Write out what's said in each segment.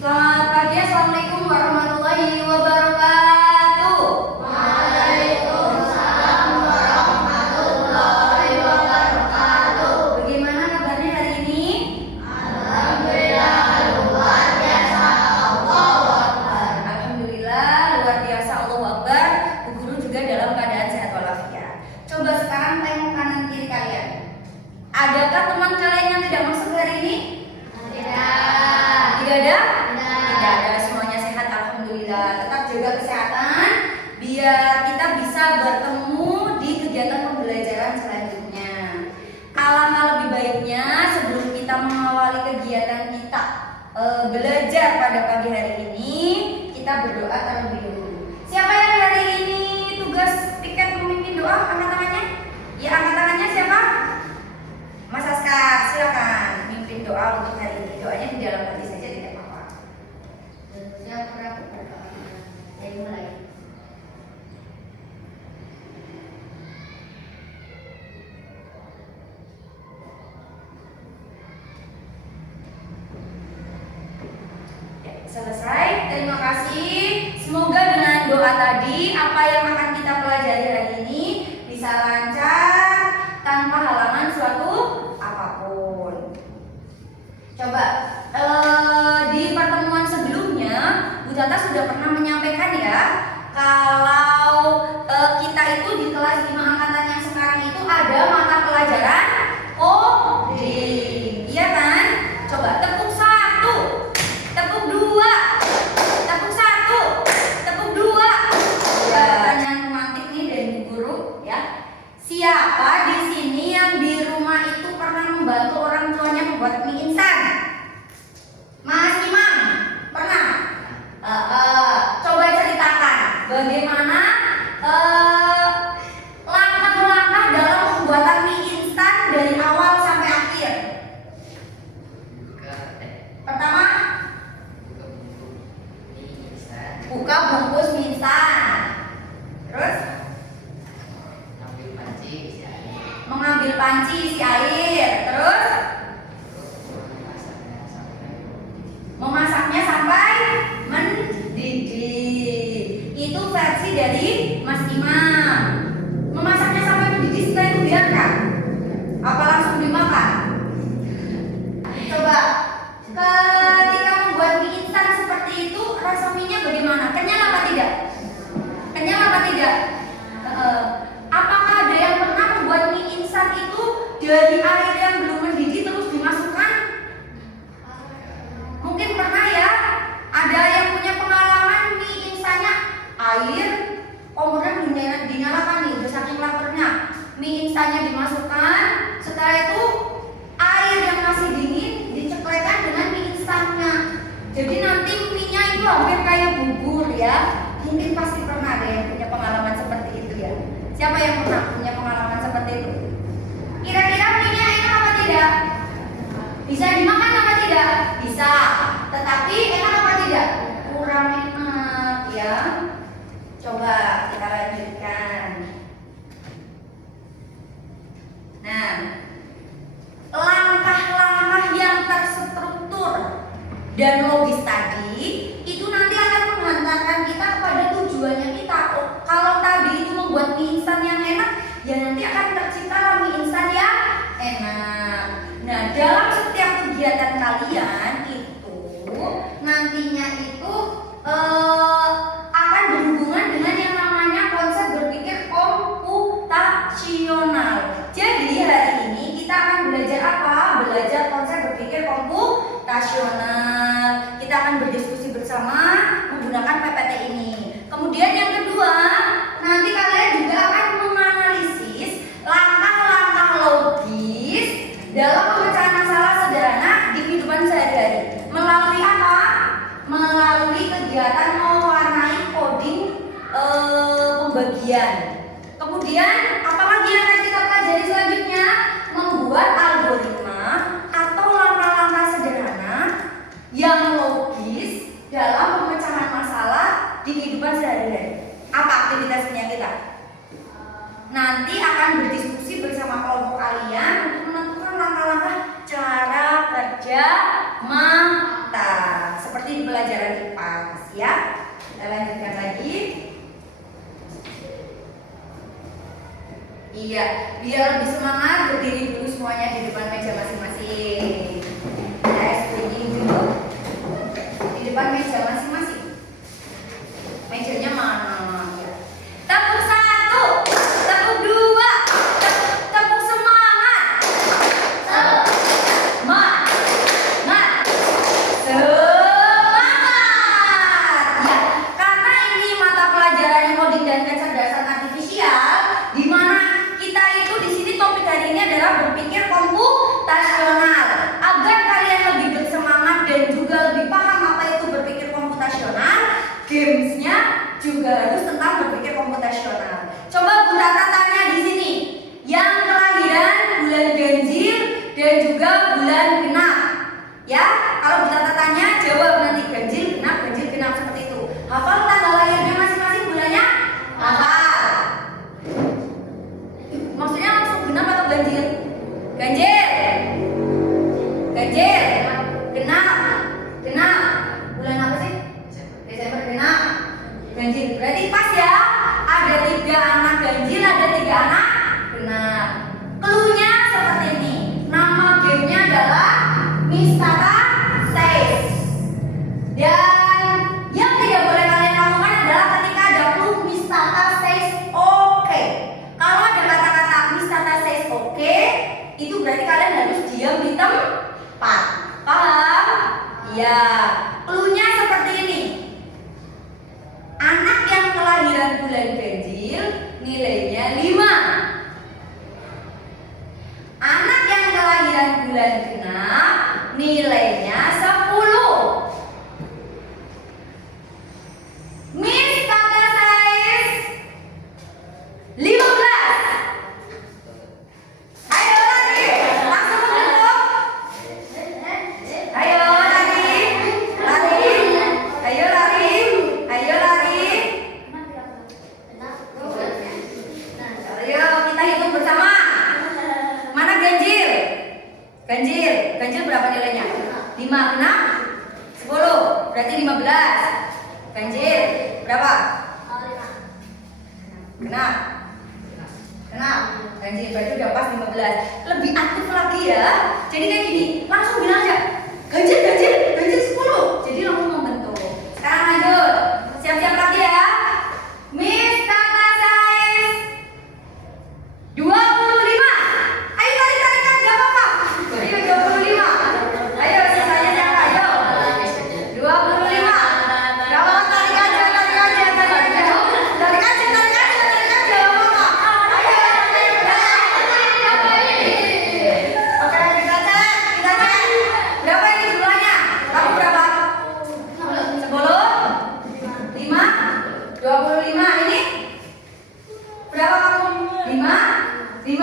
Selamat pagi, Assalamualaikum warahmatullahi wabarakatuh. Waalaikumsalam warahmatullahi wabarakatuh. Bagaimana kabarnya hari ini? Alhamdulillah luar biasa, Allahu Akbar. Alhamdulillah luar biasa, Allahu Akbar. Bu Guru juga dalam keadaan sehat walafiat. Coba sekarang tengok kanan kiri kalian. Adakah teman kalian yang tidak masuk hari ini? Tidak. Tidak ada? Tidak. Tidak ada, semuanya sehat, alhamdulillah. Tetap jaga kesehatan biar kita bisa bertemu di kegiatan pembelajaran selanjutnya. Alangkah lebih baiknya sebelum kita mengawali kegiatan kita belajar pada pagi hari ini, kita berdoa terlebih dahulu. Siapa yang hari ini tugas piket memimpin doa? Angkat tangannya. Ya, angkat tangannya siapa? Mas Askar, silakan mimpin doa untuk hari ini. Doanya di dalam hati saja, tidak apa-apa. Saya kurang berdoa. Saya mulai. Ya, selesai. Terima kasih. Semoga dengan doa tadi apa yang akan kita pelajari hari ini bisa lancar tanpa halangan suatu apapun. Coba di pertemuan sebelumnya Bu Tata sudah pernah menyampaikan ya, kalau kita itu di kelas 5 angkatan yang sekarang itu ada mata pelajaran coding, iya kan? Coba tepuk 1, tepuk 2, tepuk 1, tepuk 2. Ya, pertanyaan romantis nih dari Bu Guru ya. Siapa di sini yang di rumah itu pernah membantu orang tuanya membuat mie instan? Mas Imam, pernah? Coba ceritakan bagaimana langkah-langkah dalam pembuatan mie instan dari awal sampai akhir. Pertama, buka bungkus mie instan. Terus mengambil panci isi air. Terus memasaknya sampai mendidih. Itu versi dari Mas Imam. Memasaknya sampai mendidih setelah itu biarkan? Apa langsung dimakan? Coba ketika membuat mie instan seperti itu, rasa mie-nya bagaimana? Kenyal apa tidak? Kenyal apa tidak? Apakah ada yang pernah membuat mie instan itu dari air yang belum mendidih terus dimasukkan? Mungkin pernah ya. Ada yang punya pengalaman mie instannya air, kompornya belum dinyalakan nih, udah saking laparnya. Mie instannya dimasukkan, setelah itu air yang masih dingin diceklekkan dengan mie instannya. Jadi nanti mie-nya itu hampir kayak bubur ya. Mungkin pasti pernah ada yang punya pengalaman seperti itu ya. Siapa yang pernah punya pengalaman seperti itu? Kira-kira mie-nya enak apa tidak? Bisa dimakan apa tidak? Bisa. Tetapi enak apa tidak? Kurang enak ya. Coba kita lanjutkan. Nah, langkah-langkah yang terstruktur dan logis tadi itu nanti akan menghantarkan kita kepada tujuannya kita. Kalau tadi itu membuat mie instan yang enak, ya nanti akan tercipta mie instan yang enak. Nah, dalam setiap kegiatan kalian itu nantinya itu akan berhubungan dengan yang namanya konsep berpikir komputasional. Jadi hari ini kita akan belajar apa? Belajar konsep berpikir komputasional. Kita akan berdiskusi bersama menggunakan PPT ini. Kemudian yang kedua, nanti kalian juga akan menganalisis langkah-langkah logis dalam pemecahan masalah sederhana di kehidupan sehari-hari. Melalui apa? Melalui kegiatan mewarnai coding pembagian. Kemudian apalagi yang akan kita pelajari selanjutnya? Membuat algoritma atau langkah-langkah sederhana yang logis dalam pemecahan masalah di kehidupan sehari-hari. Apa aktivitasnya kita? Nanti akan berdiskusi bersama kelompok kalian untuk menentukan langkah-langkah cara kerja mata. seperti di pelajaran IPA ya. Kita lanjutkan lagi. Iya, biar lebih semangat berdiri dulu semuanya di depan meja masing-masing. Berdiri dulu di depan meja masing-masing. Mejanya mana? Ya. Tepuk 1, tepuk 2, tepuk semangat. Semangat. Ya, karena ini mata pelajaran coding dan kecerdasan artifisial, di mana kita itu di sini topik hari ini adalah berpikir komputasional. Agar kalian lebih bersemangat dan juga lebih paham apa itu berpikir komputasional, gamesnya juga harus tentang berpikir komputasional. Coba Bu Tata tanya di sini, yang kelahiran bulan ganjil dan juga bulan genap. Ya, kalau Bu Tata tanya, jawab nanti ganjil genap seperti itu. Hafal tanggal lahirnya masing-masing bulannya? Hafal. Maksudnya langsung genap atau ganjil? Ganjil. Genap. Bulan apa sih? Desember genap. Ganjil. Berarti pas ya. Ada 3 anak ganjil, ada 3 anak genap. Cluenya seperti ini. Nama gamenya adalah Miss Tata Says. Dan yang tidak boleh kalian lakukan adalah ketika ada clue Miss Tata Says oke. Kalau ada kata-kata Miss Tata Says oke, itu berarti kalian harus diam di tempat. Paham? Ya. Cluenya seperti ini. Anak yang kelahiran bulan ganjil nilainya 5. Anak yang kelahiran bulan genap nilainya 10. Miss Tata Says 15. Ayo lagi, langsung membentuk. Ayo lari. Ayo kita hitung bersama. Mana ganjil? Ganjil berapa nilainya? 5, genap 10, berarti 15. Ganjil berapa? Genap. Ganjil berarti udah pas 15. Lebih aktif lagi ya. Jadi kayak gini, langsung bilang aja ganjil 10. Jadi langsung membentuk. Sekarang lanjut. Siap-siap lagi ya. Miss Tata Says 25. Ayo tarik-tarikan, gak apa-apa. Ayo 25. Ayo sisanya siapa? Ayo 25. Berapa? Tarik aja. Tarik aja. Gak apa-apa. Ayo. Oke, kita cek. Berapa ini jumlahnya? Kamu berapa? 10? 5? 25 ini? Berapa kamu? 5?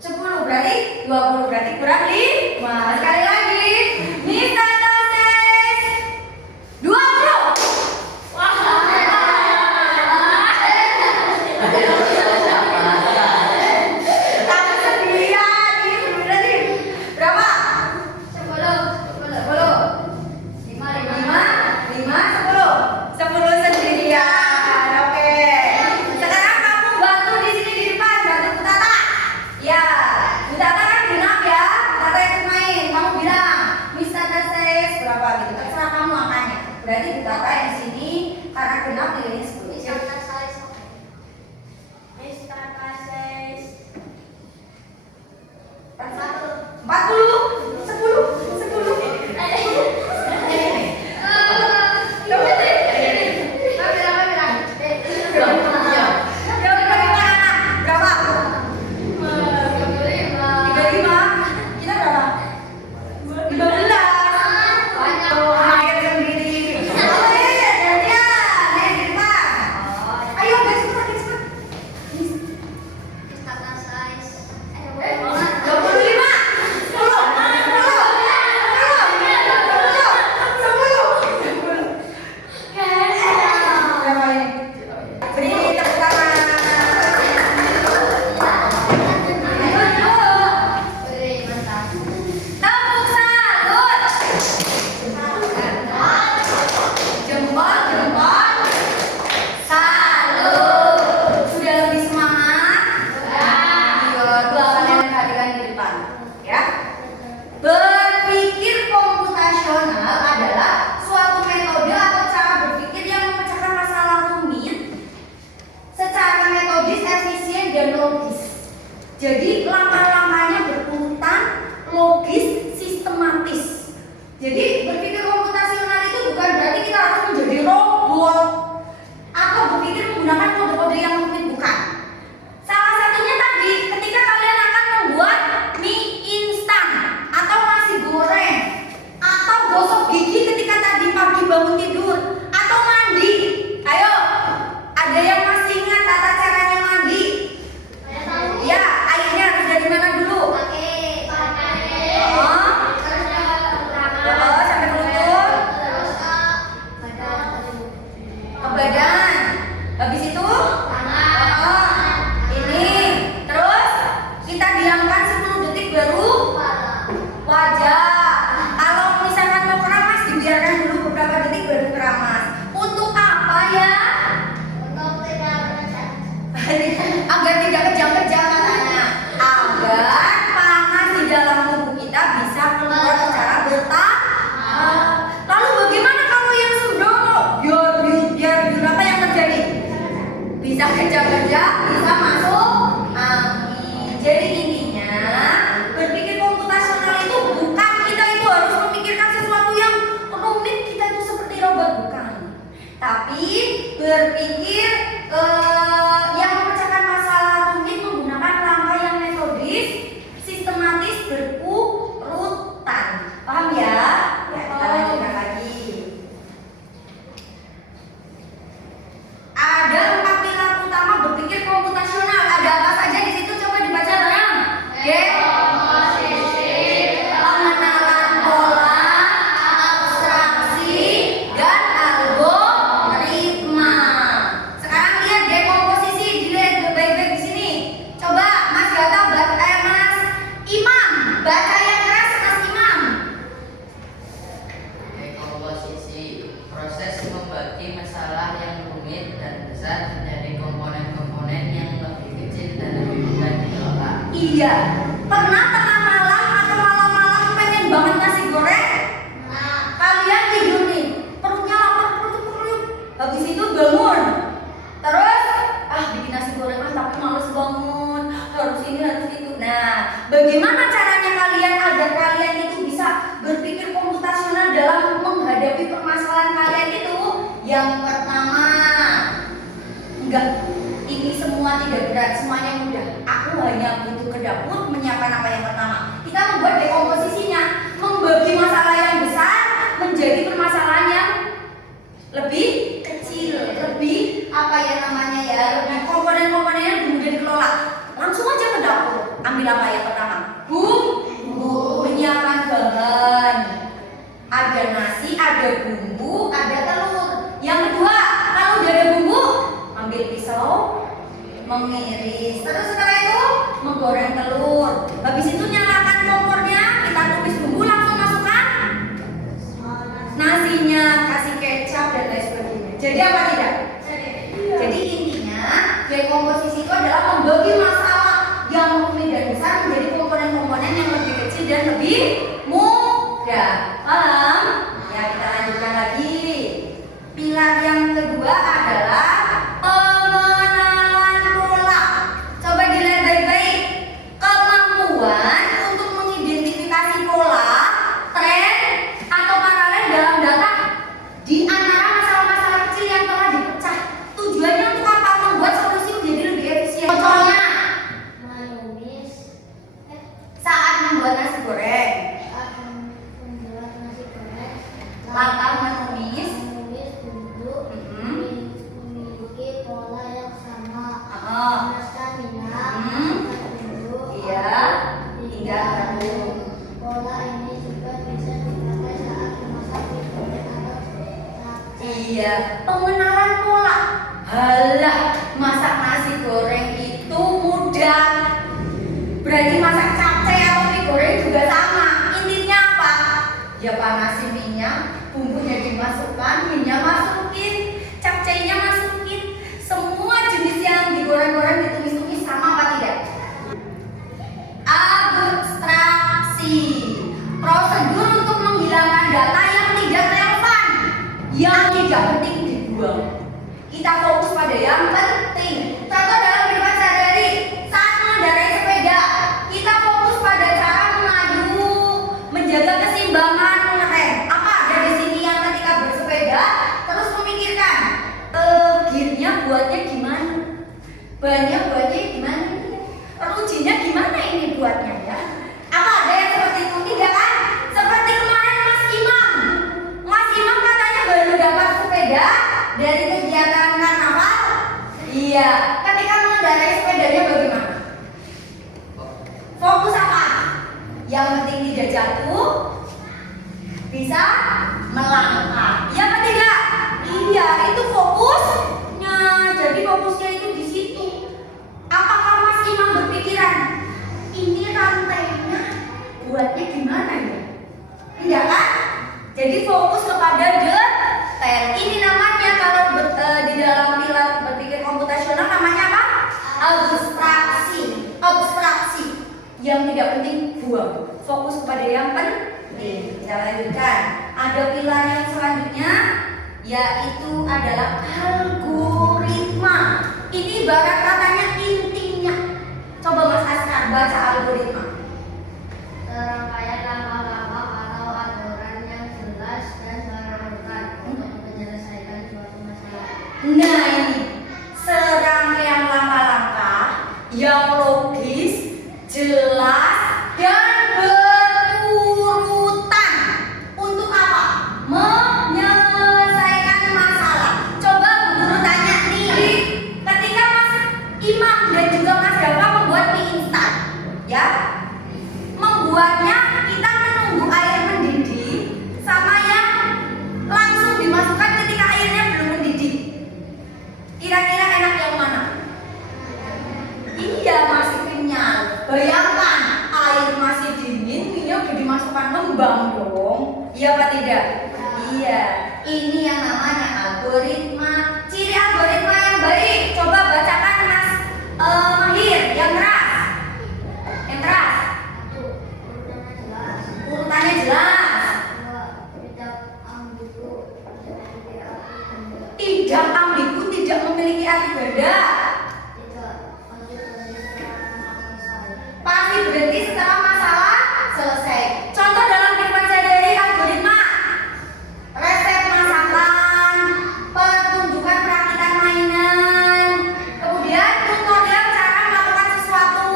10 berarti 20 berarti kurang 5. Sekali lagi. Miss Tata Says 20. Kamu sendirian ini berarti berapa? 10 sendirian. Oke. Sekarang kamu bantu di sini di depan, bantu Bu Tata. Ya, Bu Tata kan genap ya. Bu Tata yang main. Kamu bilang Miss Tata Says berapa gitu. Terserah kamu angkanya. Berarti Bu Tata yang di sini karena genap nilainya 10. Miss Tata Says 40, 10. Berapa? 35. Kita berapa? 15. Main sendiri. Oh iya, gantian. Di depan. biarkan dulu beberapa detik baru keramas. Untuk apa ya? Untuk tidak mengejar. Agar tidak kejang-kejang katanya. Agar panas di dalam tubuh kita bisa keluar secara bertahap. Lalu bagaimana kalau yang sembrono? Biar apa yang terjadi? Bisa kejang-kejang, bisa masuk angin. Jadi intinya berpikir komputasional itu bukan kita itu harus memikirkan sesuatu yang rumit, kita itu seperti robot, bukan. Tapi berpikir yang memecahkan masalah rumit menggunakan langkah yang metodis, sistematis, berurutan. Paham ya? Ya, kita lanjutkan lagi. Ada 4 pilar utama berpikir komputasional. Ada apa saja di situ? Coba dibaca bareng. Pengenalan pola, abstraksi, dan algoritma. Sekarang lihat dekomposisi, dilihat baik-baik di sini. Coba Mas Gata, Mas Imam, baca yang keras Mas Imam. Dekomposisi, proses membagi masalah yang rumit dan besar menjadi komponen-komponen yang lebih kecil dan lebih mudah dikelola. Iya, pernah tengah malam atau malam-malam pengen banget nasi goreng? Kalian tidur nih, perutnya lapar, perut. Habis itu bangun. Terus, bikin nasi goreng tapi males bangun. Harus ini, harus itu. Nah, bagaimana caranya kalian agar kalian itu bisa berpikir komputasional dalam menghadapi permasalahan kalian itu? Yang pertama, enggak, ini semua tidak berat, semuanya mudah. Aku hanya butuh ke dapur menyiapkan apa yang pertama. Kita membuat dekomposisinya, membagi masalah yang besar menjadi permasalahan yang lebih kecil, lebih apa ya namanya ya, lebih komponen-komponennya lebih mudah dikelola. Langsung aja ke dapur, ambil apa yang pertama? Bumbu, menyiapkan bahan. Ada nasi, ada bumbu, ada telur. Yang kedua, kalau udah ada bumbu, ambil pisau, mengiris. Terus setelah itu menggoreng telur. Habis itu nyalakan kompornya, kita tumis bumbu, langsung masukkan nasinya, kasih kecap dan lain sebagainya. Jadi apa tidak? Jadi intinya dekomposisi itu adalah membagi masalah yang rumit dan besar menjadi komponen-komponen yang lebih kecil dan lebih mudah. Paham? Ya, kita lanjutkan lagi. Pilar yang kedua adalah pengenalan pola. Coba dilihat baik-baik. Kemampuan untuk mengidentifikasi pola, tren, atau paralel dalam data di antara masalah-masalah kecil yang telah dipecah. Tujuannya untuk apa? Membuat solusi menjadi lebih efisien. Contohnya, saat membuat nasi goreng, langkah menumis, memiliki pola yang sama. Ah. Panaskan minyak, masukkan bumbu, Iya, hingga harum. Pola ini juga bisa dipakai saat memasak mie goreng atau capcay. Iya, pengenalan pola. Halah, masak nasi goreng itu mudah. Berarti masak capcay atau mie goreng juga sama. Intinya apa? Ya panasin minyak, bumbunya dimasukkan, minyak masukin, capcaynya masukin. Semua jenis yang digoreng-goreng ditumis-tumis sama apa tidak? Abstraksi, prosedur untuk menghilangkan data yang tidak relevan, yang tidak penting dibuang. Kita fokus pada yang penting. Contoh dalam kehidupan sehari-hari, saat mengendarai sepeda, kita fokus pada cara mengadu, menjaga keseimbangan, mengerem. Apa ada di sini yang ketika bersepeda terus memikirkan gearnya buatnya gimana, bannya buatnya gimana, rujinya gimana ini buatnya ya? Apa ada yang seperti itu? Tidak kan? Seperti kemarin Mas Imam. Mas Imam katanya baru dapat sepeda dari kegiatan karnaval. Iya. Ketika mengendarai sepedanya bagaimana? Fokus apa? Yang penting tidak jatuh, bisa melangkah. Iya apa tidak? Iya, itu fokusnya. Jadi fokusnya itu di situ. Apakah Mas Imam berpikiran ini rantainya buatnya gimana ya? Tidak kan? Jadi fokus kepada penting buang. Fokus pada yang penting. Kita lanjutkan. Ada pilar yang selanjutnya, yaitu adalah algoritma. Ini ibarat katanya intinya. Coba Mas Askar baca algoritma. Serangkaian langkah-langkah atau aturan yang jelas dan berurutan untuk menyelesaikan suatu masalah. Nah ini serangkaian langkah-langkah yang logis, jelas, dan berurutan. Untuk apa? Menyelesaikan masalah. Coba Bu Guru tanya nih, ketika Mas Imam dan juga Mas Dafa membuat mie instan, ya, membuatnya kita menunggu air mendidih sama yang langsung dimasukkan ketika airnya belum mendidih. Kira-kira enak yang mana? Iya, masih kenyal. Bayangkan air masih dingin, minyak udah dimasukkan ngembang dong. Iya apa tidak? Iya. Ini yang namanya algoritma. Ciri algoritma yang baik. Coba bacakan Mas Mahir yang keras. Yang keras. Satu, urutannya jelas. Urutannya jelas. Dua, tidak ambigu, Tidak ambigu, tidak memiliki arti ganda. Pasti berhenti setelah masalah selesai. Contoh dalam kehidupan sehari-hari algoritma. Resep masakan, pertunjukan perakitan mainan, kemudian tutorial cara melakukan sesuatu,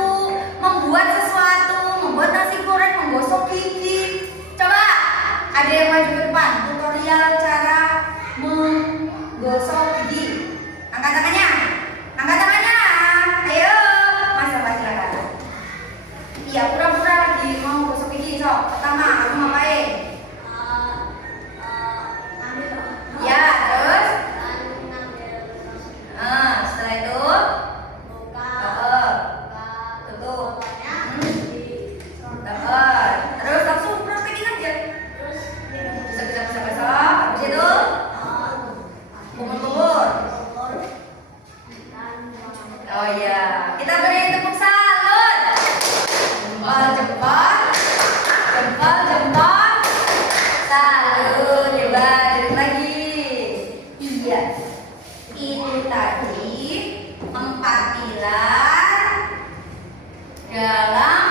membuat sesuatu, membuat nasi goreng, menggosok gigi. Coba ada yang maju ke depan, tutorial cara menggosok gigi. Angkat tangannya, angkat tangannya. Ayo, Mas Dafa silakan. Iya, pura-pura lagi mau gosok gigi. Sok, pertama kamu ngapain? Ya, terus? Setelah itu tutup. Dapat. Terus langsung praktekin aja. Besok. Habis itu kumur-kumur. Oh iya, kita beri tepuk salut. Jempol. Salut, coba duduk lagi. Iya, itu tadi 4 pilar dalam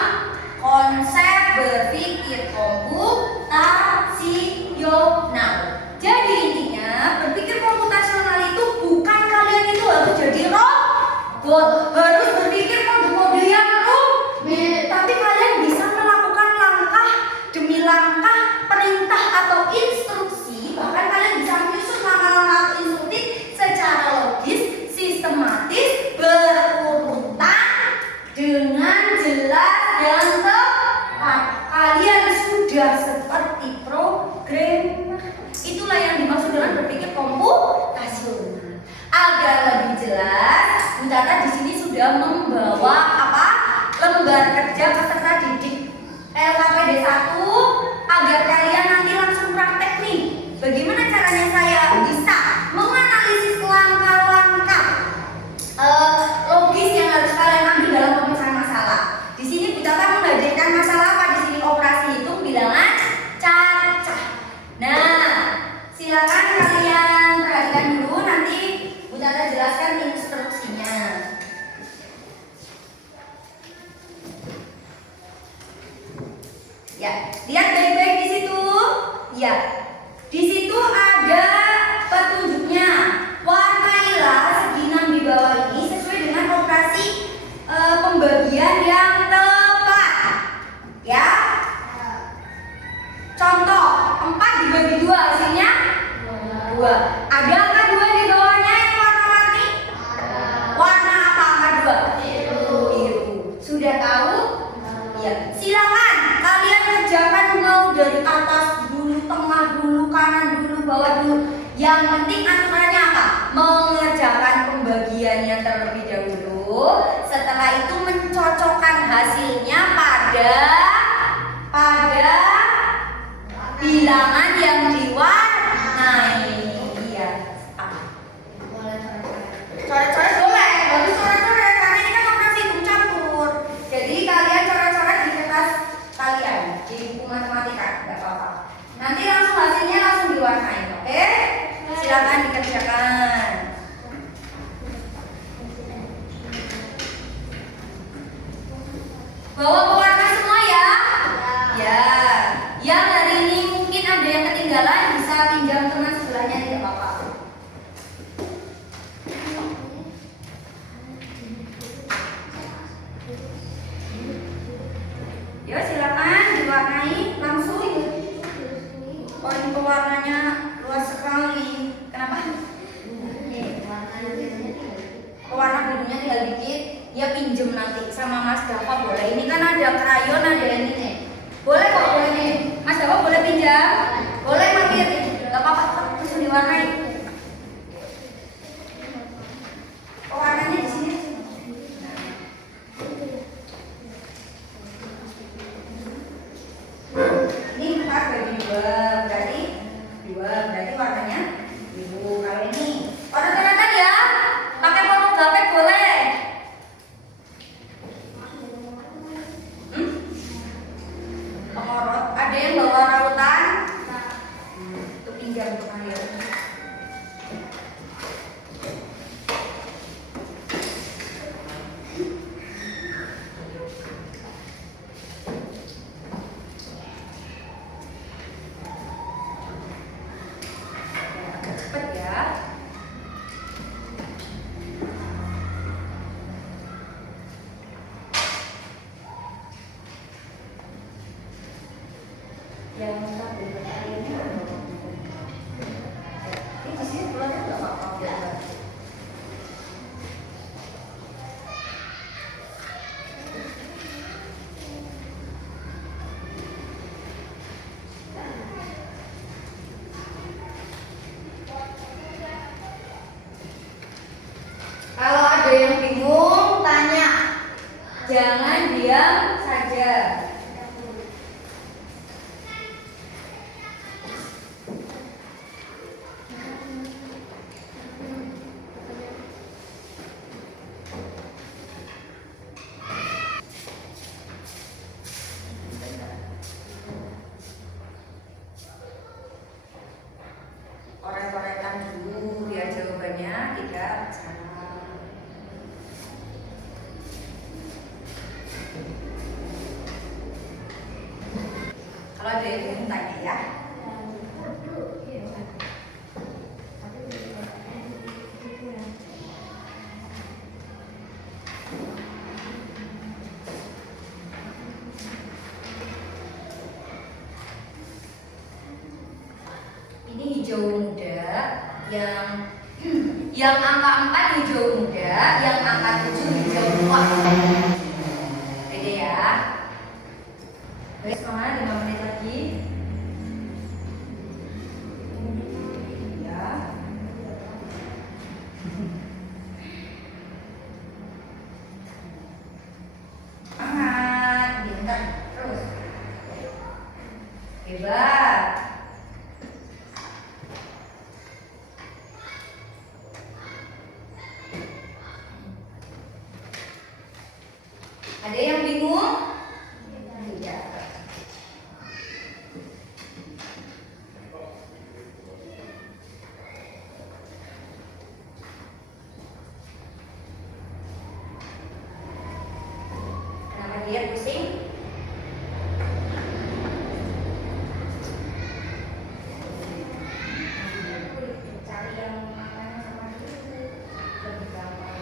konsep berpikir komputasional. Jadi intinya berpikir komputasional itu bukan kalian itu harus jadi robot, harus berpikir kode-kode yang rumit, tapi kalian bisa melakukan langkah demi langkah, perintah atau instruksi. Bahkan kalian bisa menyusun langkah-langkah atau instruksi secara logis, sistematis, berurutan, dengan jelas dan tepat. Kalian sudah seperti program. Itulah yang dimaksud dengan berpikir komputasional. Agar lebih jelas, Bu Tata di sini sudah membawa apa? Lembar kerja peserta didik LKPD 1 agar kalian nanti langsung praktek nih. Bagaimana caranya saya bisa menganalisis langkah-langkah logis yang harus kalian ambil dalam pemecahan masalah. Di sini Bu Tata menghadirkan masalah apa? Di sini operasi hitung bilangan cacah. Nah, silakan kalian perhatikan dulu, nanti Bu Tata jelaskan instruksinya. Ya, lihat baik-baik di situ. Ya, di situ ada petunjuknya. Warnailah segi 6 di bawah ini sesuai dengan operasi pembagian yang tepat. Ya. Contoh, 4 dibagi 2 hasilnya 2. Ada angka 2 di bawahnya yang warna-warni? Warna apa angka 2? Biru. Sudah tahu? Ya. Silakan kalian kerjakan mau dari atas dulu, tengah dulu, kanan dulu, bawah dulu. Yang penting aturannya apa? Mengerjakan pembagiannya terlebih dahulu. Setelah itu mencocokkan hasilnya pada bilangan yang diwarnai. Iya. Coret-coret boleh, bagus coret-coret karena ini kan operasi hitung campur. Jadi kalian coret-coret di kertas silakan dikerjakan. Bawa pewarna semua ya. Ya. Yang hari ini mungkin ada yang ketinggalan bisa pinjam teman sebelahnya tidak apa-apa. Ya silakan diwarnai langsung. Oh ini pewarnanya luas sekali. Kenapa? Pewarna birunya tinggal dikit. Ya pinjem nanti sama Mas Dava boleh. Ini kan ada krayon, ada ini nih. Boleh kok, boleh nih. Mas Dava boleh pinjam? Boleh mampir. Gak apa-apa, langsung diwarnai. Pewarnanya di sini. Ini 4 bagi 2 berarti warnanya biru. Kalau ini warna kelihatan ya, pakai monogapet boleh. Pengorot, ada yang bawa rautan? Itu pinjam untuk air. Agak cepet ya. Yang satu airnya ini di sini keluarnya nggak apa-apa ya. Kalau ada yang bingung tanya, jangan diam saja. Korek-korekan dulu biar jawabannya tidak salah. Kalau ada yang ingin tanya ya. Ini hijau muda, yang angka 4 hijau muda, yang angka 7 hijau tua. Beda ya. Baik, semangat 5 menit lagi. Ya. Semangat, pintar terus. Hebat. Ada yang bingung? Tidak. Kenapa dia pusing? Cari yang makanya sama itu lebih gampang.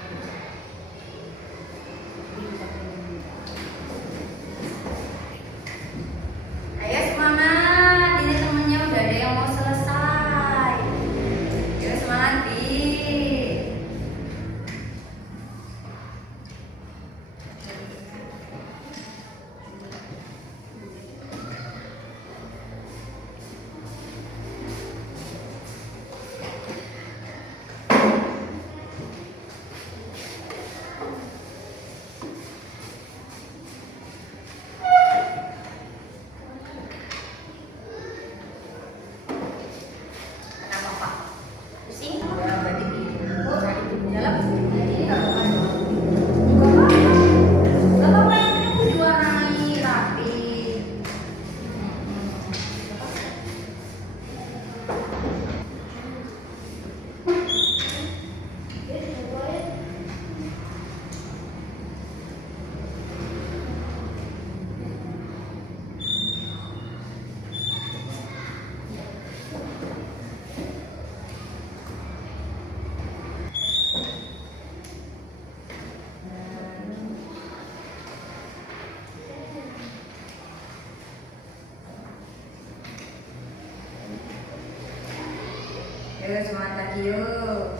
Yuk, semangat lagi yuk.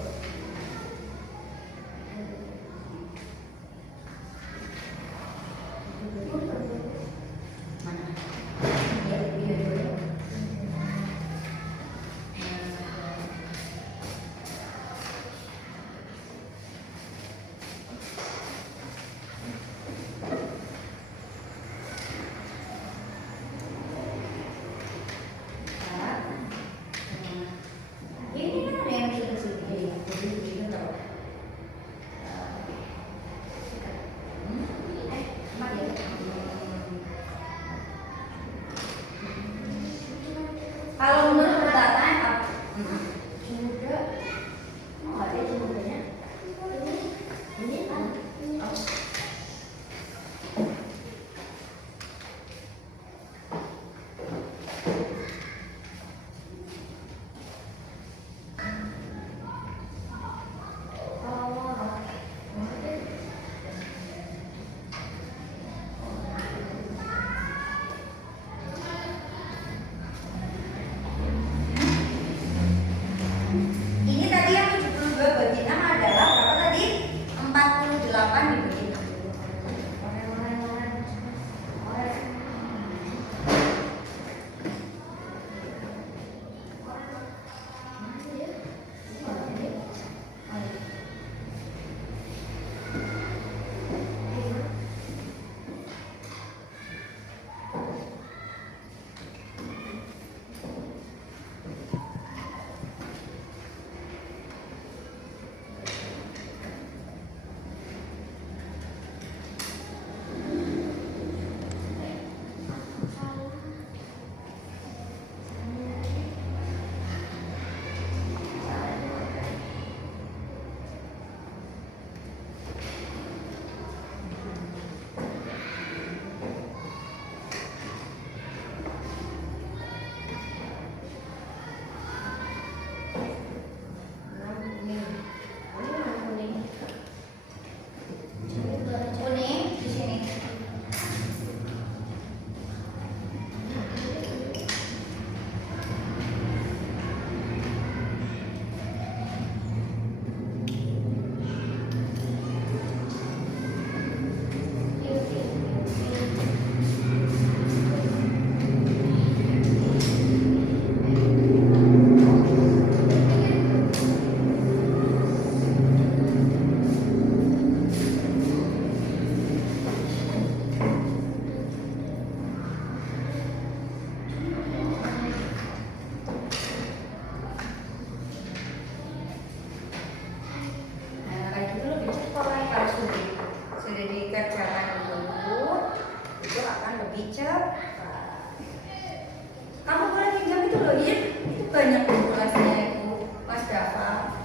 Mana? Iya, iya, iya. Ini kan ada yang sini-sini, jadi begini loh. Emang ya? Kalau menurut perkataan apa? Juga. Oh, ada jumlahnya. Ini kan. Ini tadi yang 72 bagi 6 adalah berapa tadi? 48 dibagi 6. Kuning di sini. Nah, kayak gitu lebih cepat kalau sudah dikerjakan dulu, itu akan lebih cepat. Kamu boleh pinjam itu loh, ya? Itu banyak tugasnya itu, Mas Dava.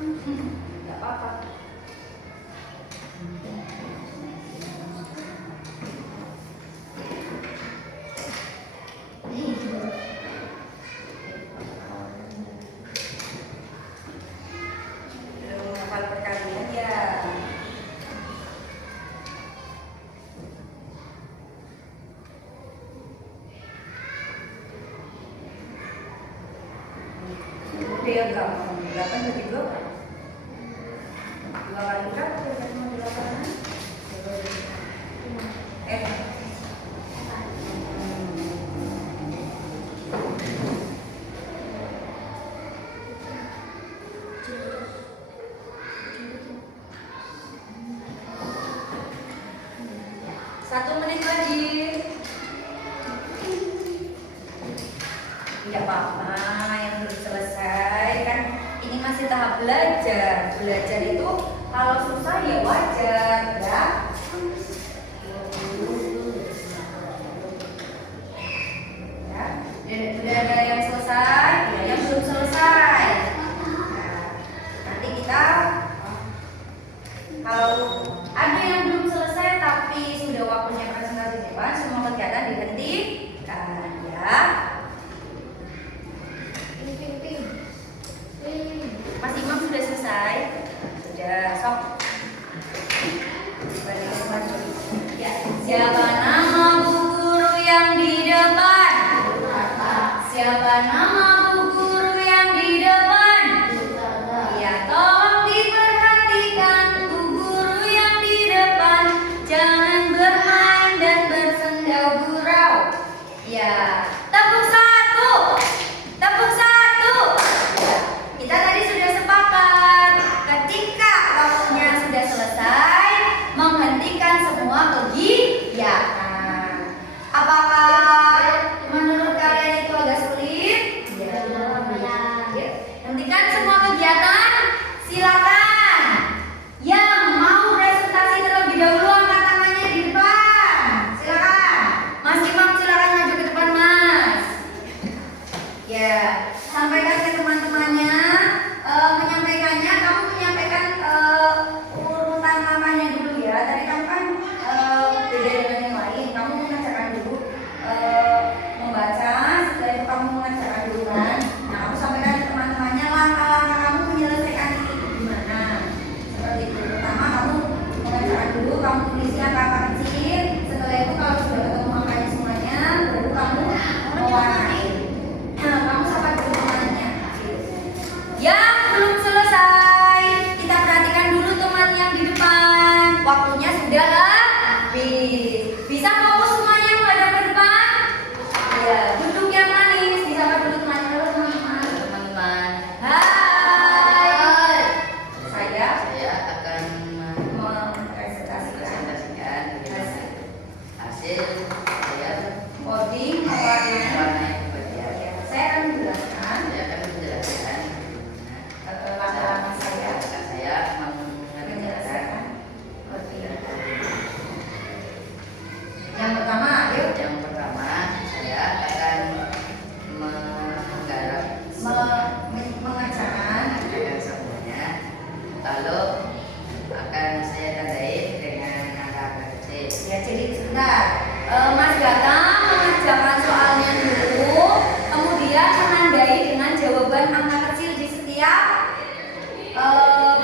Nggak apa-apa. Belum hafal perkalian ya. Udah ya gampang. 8 bagi 2 kan? 2 kali berapa? 8. Satu menit lagi. Tidak apa-apa, yang belum selesai kan ini masih tahap belajar. Belajar itu kalau susah ya wajar, ya. perhatikan ya. Mas Imam sudah selesai? Sudah, sok. Ya, siapa nama bu guru yang di depan? Siapa nama bu guru yang di depan? Ya, tolong diperhatikan bu guru yang di depan. Jangan bermain dan bersenda gurau. Ya, tepuk satu. Tepuk satu. Ya, kita tadi sudah sepakat. Ketika waktunya sudah selesai, menghentikan semua kegiatan. Apakah menurut kalian itu agak sulit? Ya. Hentikan semua kegiatan. Silakan. Yang mau presentasi terlebih dahulu angkat tangannya di depan. Silakan. Mas Imam silakan maju ke depan, Mas. Ya, sampaikan ke teman-temannya. Menyampaikannya, kamu menyampaikan urutan namanya dulu ya. Tadi kamu kan beda dengan yang lain. Kamu mengerjakan dulu membaca, setelah itu kamu mengerjakan dulu kan. Nah, kamu sampaikan ke teman-temannya langkah-langkah kamu menyelesaikan ini gimana. Seperti itu. Pertama kamu mengerjakan dulu, kamu tulis angka kecil. Setelah itu kalau sudah ketemu angkanya semuanya, baru kamu mewarnai. Nah, kamu sapa dulu temannya. Yang belum selesai, kita perhatikan dulu teman yang di depan. Waktunya sudah habis. Bisa fokus semuanya menghadap ke depan? Ya, duduk yang manis. Disapa dulu temannya. Halo teman-teman. Teman-teman, Hai. Saya akan mempresentasikan presentasikan hasil saya coding mewarnai. mewarnai kebahagiaan. Ya, saya akan menjelaskan Saya akan menjelaskan langkah-langkah saya saya mengerjakan menjelaskan coding. Yang pertama, yuk. yang pertama saya akan menggarap Mengerjakan semuanya, lalu akan saya tandai dengan angka kecil. ya, jadi sebentar. Mas Gata mengerjakan soalnya dulu, kemudian menandai dengan jawaban angka kecil di setiap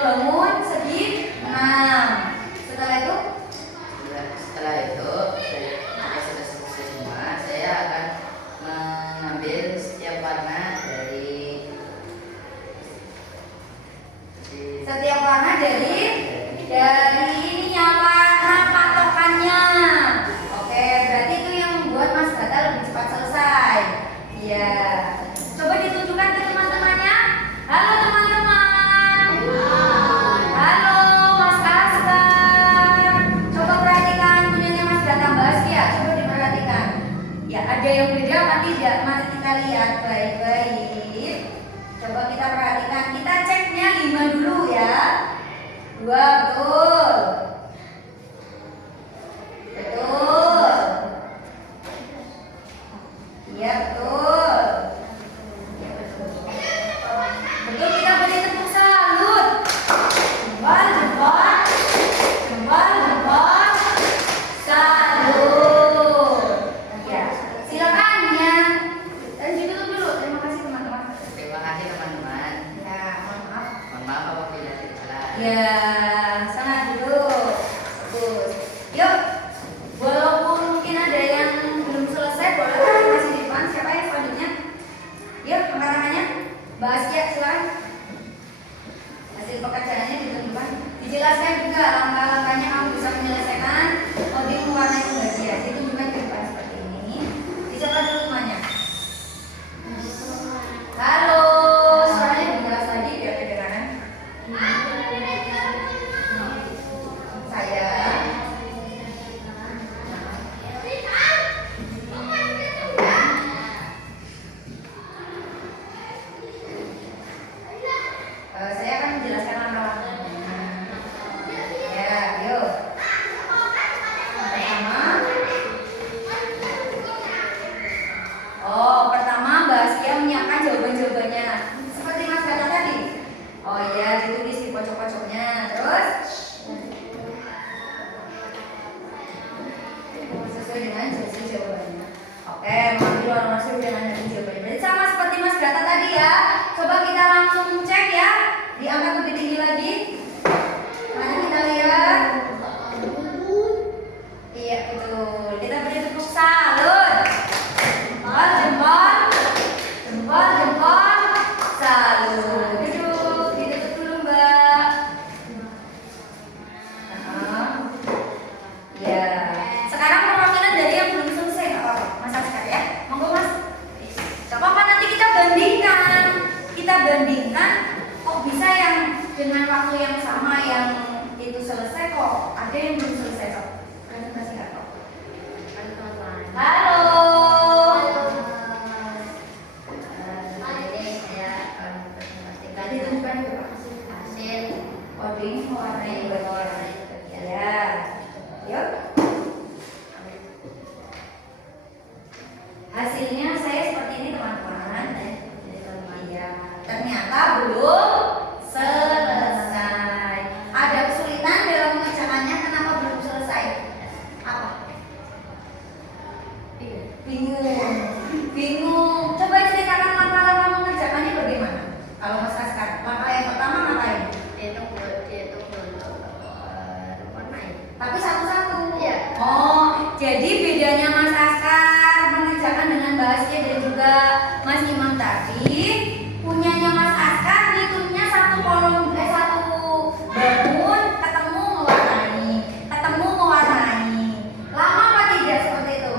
bangun segi 6. Setelah itu Setelah itu saya sudah selesai semua, saya akan mengambil setiap warna dari setiap warna dari ininya warna patokannya. Oke, berarti itu yang membuat Mas Gata lebih cepat selesai. Iya. Coba ditunjukkan ke teman-temannya. Halo teman-teman. Halo Mas Askar. Coba perhatikan punyanya Mas Gata Mbak ya. Coba diperhatikan. Ya, ada yang beda apa tidak? Mari kita lihat baik-baik. Coba kita perhatikan. Kita ceknya 5 dulu ya. 2 betul. Betul. Iya betul. Betul, kita beri tepuk salut. Jempol, jempol. Jempol, jempol. Salut. Ya, silakan ya. Dan ditutup dulu. Terima kasih teman-teman. Terima kasih teman-teman. Ya, mohon maaf. Mohon maaf apabila tidak salah. Ya, sana dulu. Bagus. Yuk. Walaupun mungkin ada yang belum selesai, boleh masih di depan. Siapa yang dicatat tadi ya. Coba kita langsung cek ya. Diangkat lebih tinggi lagi. Mari kita lihat. Iya betul. Kita beri tepuk salut. Jempol, jempol, jempol, jempol, salut. Duduk, ditutup dulu Mbak. Ya. Sekarang perwakilan dari yang belum selesai, nggak apa-apa. Mas Askar ya. Monggo Mas. Gak apa-apa, nanti kita bandingkan. Kita bandingkan. Kok bisa yang dengan waktu yang sama yang itu selesai kok ada yang belum selesai kok. Presentasi nggak kok? Halo. Ini saya presentasikan Ditunjukkan itu Pak. hasil Coding mewarnai bagian. Ya. Yuk. Hasilnya saya seperti ini teman-teman. Iya. Ternyata belum selesai. Ada kesulitan dalam mengerjakannya. Kenapa belum selesai? Apa? Bingung. Bingung. Coba ceritakan langkah-langkah mengerjakannya bagaimana? Kalau Mas Askar, langkah yang pertama ngapain? itu warnai. Tapi satu-satu. Iya. Oh, jadi bedanya Mas Askar mengerjakan dengan Mbak Asya dan juga Mas Imam tadi, punyanya Mas Askar hitungnya satu kolom, satu bangun, ketemu mewarnai, ketemu mewarnai. Lama apa tidak seperti itu?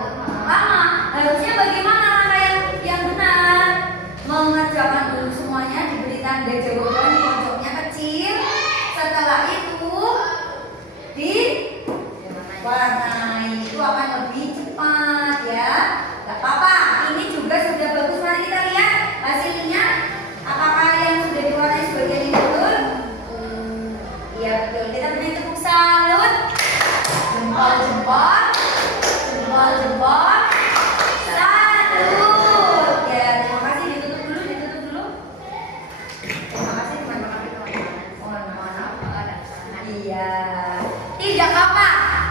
Lama. Harusnya bagaimana langkah yang benar? Mengerjakan dulu semuanya, diberi tanda jawaban di pojoknya kecil. Setelah itu diwarnai, itu akan lebih cepat ya. Gak apa-apa, ini juga sudah bagus. Mari kita lihat hasilnya. Apakah yang sudah diwarnai sebagian ini betul? Iya betul. Kita beri tepuk salut. Jempol, jempol, jempol, jempol. Salut. Ya, terima kasih. Ditutup dulu, ditutup dulu. Terima kasih teman-teman. Mohon maaf. Iya. Tidak apa.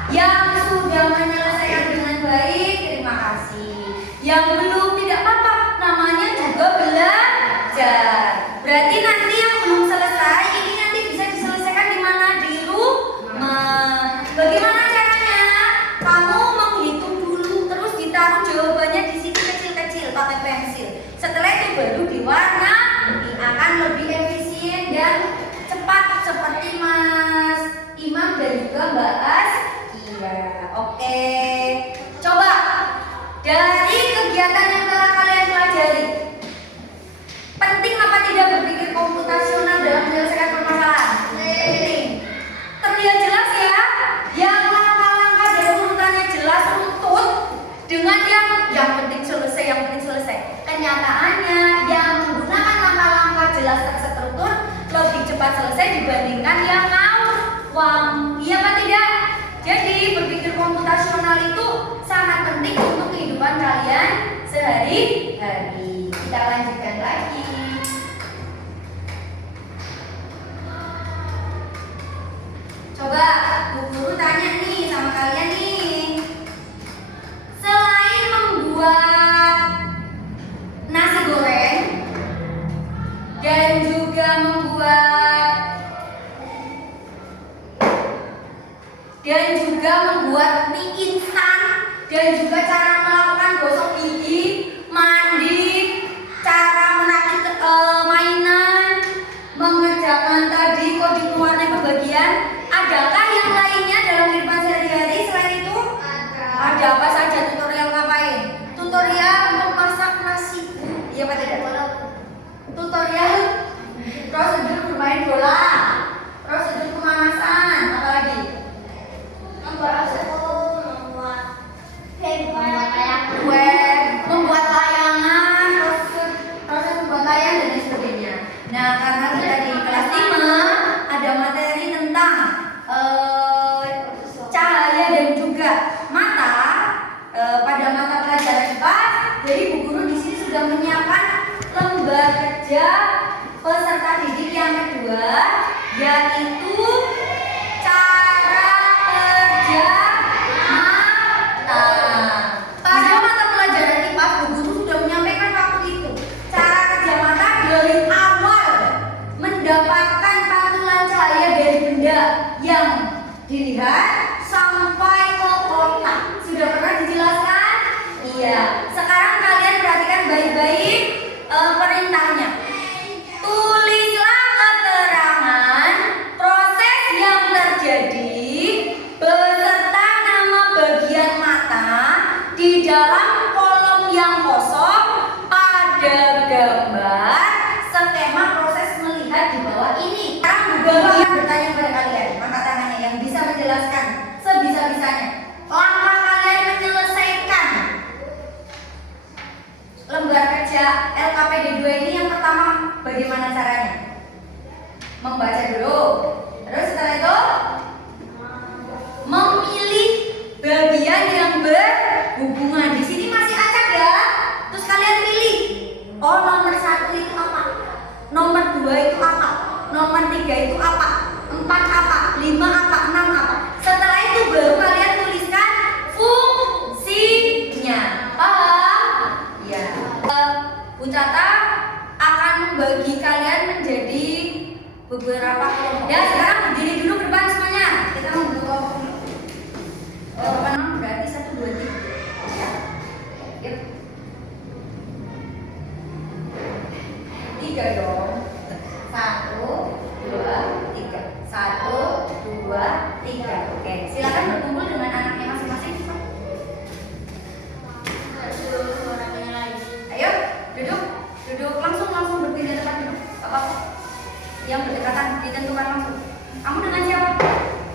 Yang sudah menyelesaikan dengan baik, terima kasih. Yang belum, tidak apa-apa. Namanya juga belajar. Berarti nanti yang belum selesai, ini nanti bisa diselesaikan di mana? Di rumah. Bagaimana caranya? Kamu menghitung dulu, terus ditaruh jawabannya di sini kecil-kecil pakai pensil. Setelah itu baru diwarnai, akan lebih efisien dan cepat seperti Mas Imam dan juga Mbak As. Iya, oke. Coba dari kegiatan yang telah kalian pelajari, penting apa tidak berpikir komputasional dalam menyelesaikan permasalahan? Penting. Terlihat jelas ya, yang langkah-langkah dan urutannya jelas runtut dengan yang penting selesai, yang penting selesai. Kenyataannya yang menggunakan langkah-langkah jelas terstruktur lebih cepat selesai dibandingkan yang ngawang. Iya apa tidak? Jadi berpikir komputasional itu sangat penting untuk kehidupan kalian sehari-hari. Kita lanjutkan lagi. Coba Bu Guru tanya nih sama kalian nih. Selain membuat nasi goreng dan juga membuat mie instan dan juga cara melakukan gosok gigi, mandi, cara menakit mainan, mengerjakan tadi coding mewarnai pembagian. Adakah yang lainnya dalam kehidupan sehari-hari selain itu? Ada apa saja? Tutorial ngapain? Tutorial untuk masak nasi. Iya Pak tidak? Tutorial prosedur bermain bola, prosedur pemanasan, apa lagi? Membuat layangan, proses membuat layangan dan lain sebagainya. Nah, karena kita di kelas 5 ada materi tentang cahaya dan juga mata pada mata pelajaran IPA. Jadi Bu Guru di sini sudah menyiapkan lembar kerja peserta didik yang kedua, yaitu cara kerja mata. Pada mata pelajaran IPA, Bu Guru sudah menyampaikan waktu itu cara kerja bagian sampai ke otak. Sudah pernah dijelaskan? Iya. Sekarang kalian perhatikan baik-baik perintahnya. Tulislah keterangan proses yang terjadi beserta nama bagian mata di dalam kolom yang kosong pada gambar skema proses melihat di bawah ini. Sekarang Bapak yang bertanya kepada kalian, angkat tangannya yang bisa menjelaskan sebisa-bisanya. Langkah kalian menyelesaikan lembar kerja LKPD 2 ini yang pertama bagaimana caranya? Membaca dulu. Terus setelah itu memilih bagian yang berhubungan. Di sini masih acak ya. Terus kalian pilih. Oh, nomor 1 itu apa? Nomor 2 itu apa? Nomor 3 itu apa? 4 apa? 5 apa? 6 apa? Setelah itu baru kalian tuliskan fungsinya. Paham? Ya. Bu Tata akan membagi kalian menjadi beberapa kelompok. Ya, sekarang berdiri dulu ke depan semuanya. Kita membentuk kelompok dulu. Kelompok berarti 1, 2, 3. Ya. Yuk. 3 dong. 1, 2, 3. 1, 2, 3. Oke, silakan berkumpul dengan anaknya masing-masing. Ayo, duduk langsung berpindah tempat duduk. Apa? Yang berdekatan ditentukan langsung. Kamu dengan siapa?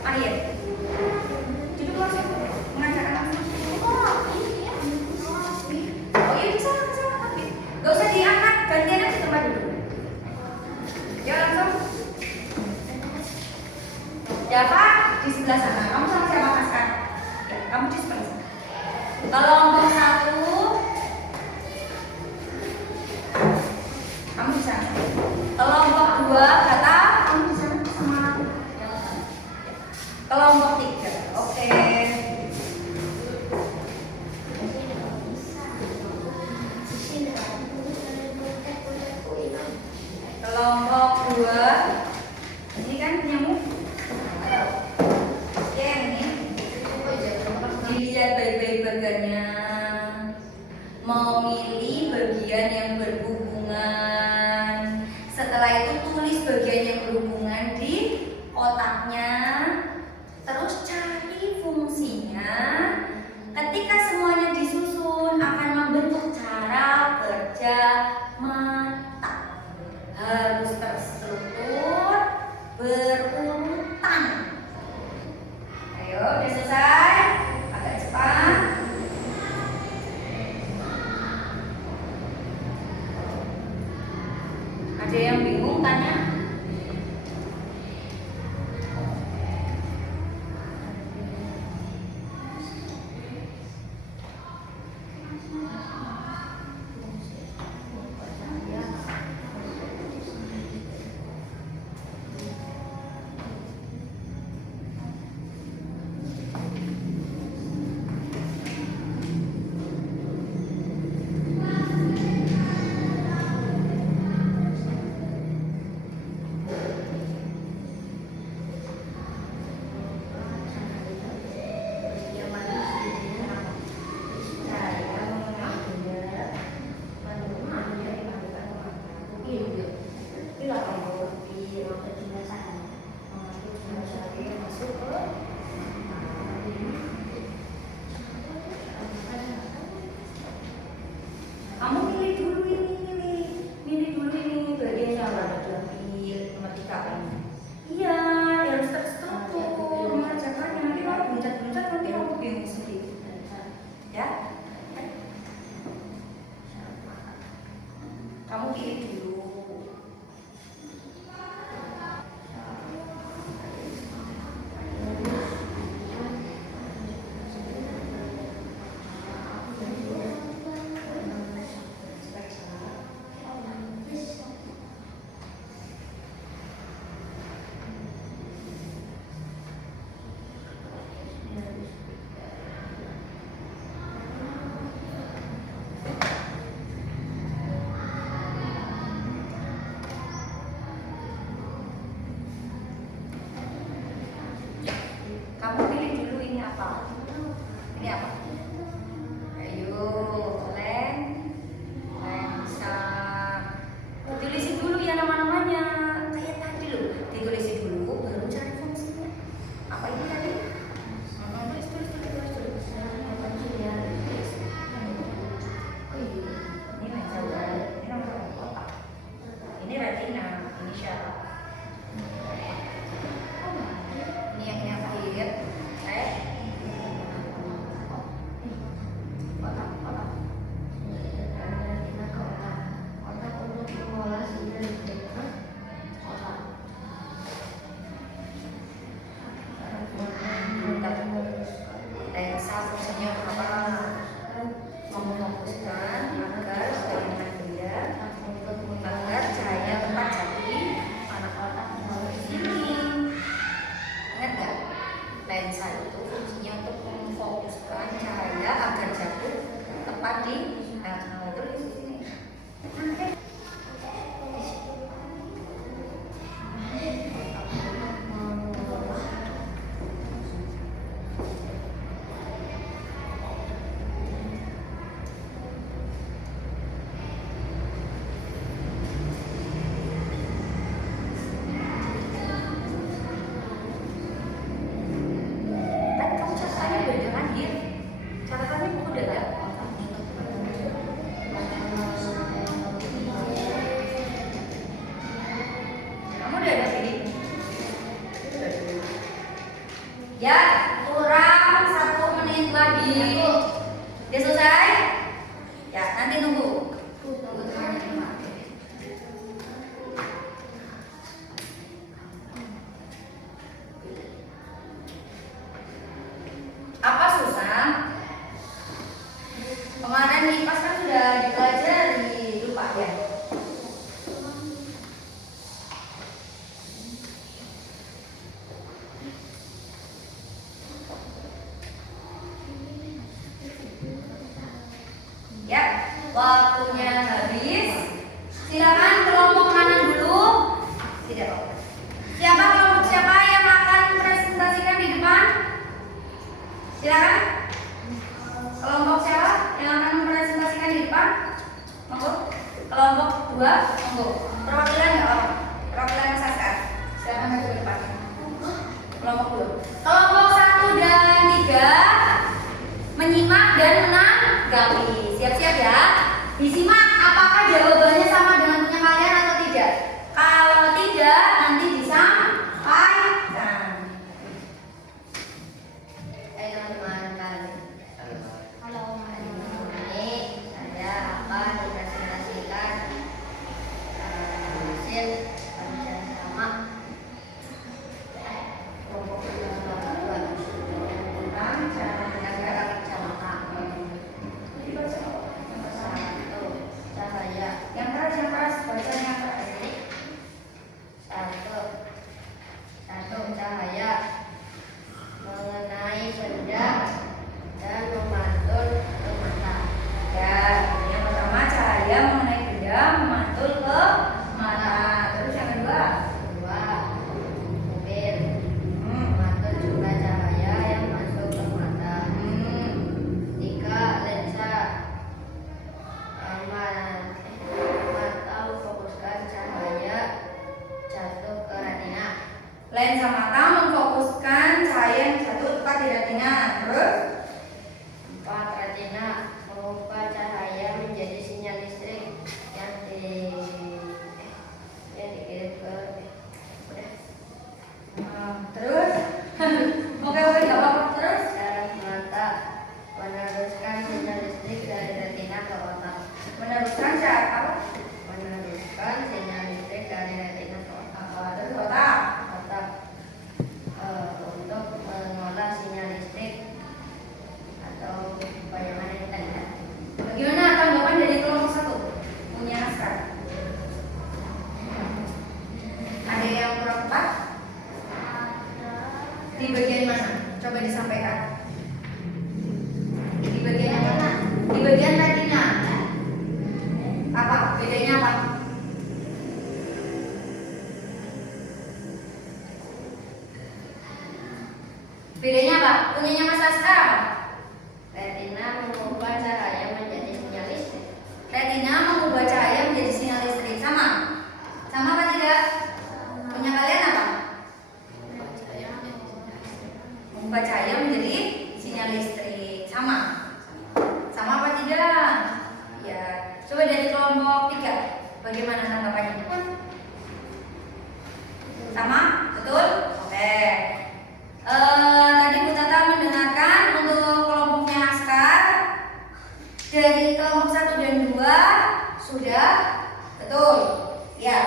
Arya. Duduk langsung. Mengajarkan langsung. Oh iya bisa. Gak usah diangkat, gantian aja tempat duduk. Ya langsung. Java di sebelah sana. Kamu sama siapa Kaskar? Ya, kamu di sebelah sana. Kelompok 1. Kamu di sana. Kelompok 2 kata kamu di sana sama aku. Kelompok 3. Oke. Kelompok 2. Ini kan nyamuk. Oke, ini. Dilihat baik-baik bagiannya. Memilih bagian yang berhubungan. Setelah itu tulis bagian yang berhubungan di kotaknya. Terus cari fungsinya. Ketika semuanya disusun akan membentuk cara kerja mata. Harus terstruktur berurutan. Ayo, udah selesai? Agak cepat. Ada yang bingung tanya? Kamu pilih dulu ini bagian yang ada pilih ketika ini. Iya, harus terstruktur mengerjakannya. Nanti kalau buncat-buncat nanti kamu bingung sendiri. Ya? Kamu pilih dulu. Waktunya habis. Silakan kelompok mana dulu? Tidak tahu. Siapa kelompok siapa yang akan presentasikan di depan? Silakan. Kelompok siapa yang akan mempresentasikan di depan? Monggo. Kelompok 2, monggo. Perwakilan nggak apa? Perwakilan Mas Askar. Silakan maju ke depan. Kelompok 2. Kelompok 1 dan 3 menyimak dan menanggapi. Siap-siap ya. Disimak apakah jawabannya sama dengan punya kalian atau tidak. Kalau tidak nanti disampaikan. Teman-teman kalian. Halo, ini saya akan mempresentasikan hasil kerjasama kelompok dua tentang cara negara kecamatan. Satu, cahaya. Yang keras bacanya keras. Satu, cahaya mengenai benda dan memantul ke mata. Ya, yang pertama cahaya mengenai benda memantul ke mata. Terus yang kedua, Dua, mobil memantul juga cahaya yang masuk ke mata. Tiga, lensa mata memfokuskan cahaya jatuh ke retina. lensa mata memfokuskan cahaya yang jatuh tepat di retina. Terus, Empat, retina mengubah cahaya menjadi sinyal listrik yang dikirim ke terus, oke nggak apa-apa. Terus, saraf mata meneruskan sinyal listrik dari retina ke otak. meneruskan cara apa? Meneruskan sinyal listrik dari retina ke otak. Terus otak. Otak untuk mengolah sinyal listrik atau bagaimana kita lihat. Bagaimana tanggapan dari kelompok 1? Punya Askar. Ada yang kurang tepat? Di bagian mana? Coba disampaikan. Di bagian yang mana? Di bagian retina. Apa? Bedanya apa? Bedanya apa? Punyanya Mas Askar apa? Retina mengubah cahaya menjadi sinyal listrik. Retina mengubah cahaya menjadi sinyal listrik. Sama? Sama apa tidak? Punya kalian apa? Mengubah cahaya menjadi sinyal listrik. Sama? Sama apa tidak? Ya. Coba dari kelompok 3. Bagaimana tanggapannya? Sama? Betul? Oke. Tadi Bu Tata mendengarkan untuk kelompoknya Askar. Dari kelompok 1 dan 2 sudah betul. Ya.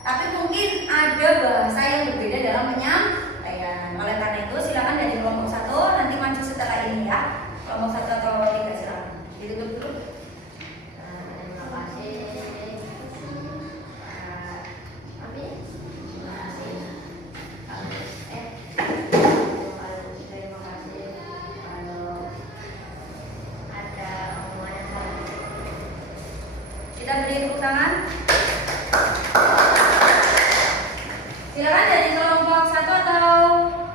Tapi mungkin ada bahasa yang berbeda dalam penyampaian. Oleh karena itu silakan dari kelompok 1 nanti maju setelah ini ya. Kelompok 1 atau 3 silakan. Ditutup dulu. Terima kasih. Abi. Terima kasih. Terima kasih. Kalau ada omongan yang salah. Kita beri tepuk tangan. Silakan dari kelompok 1 atau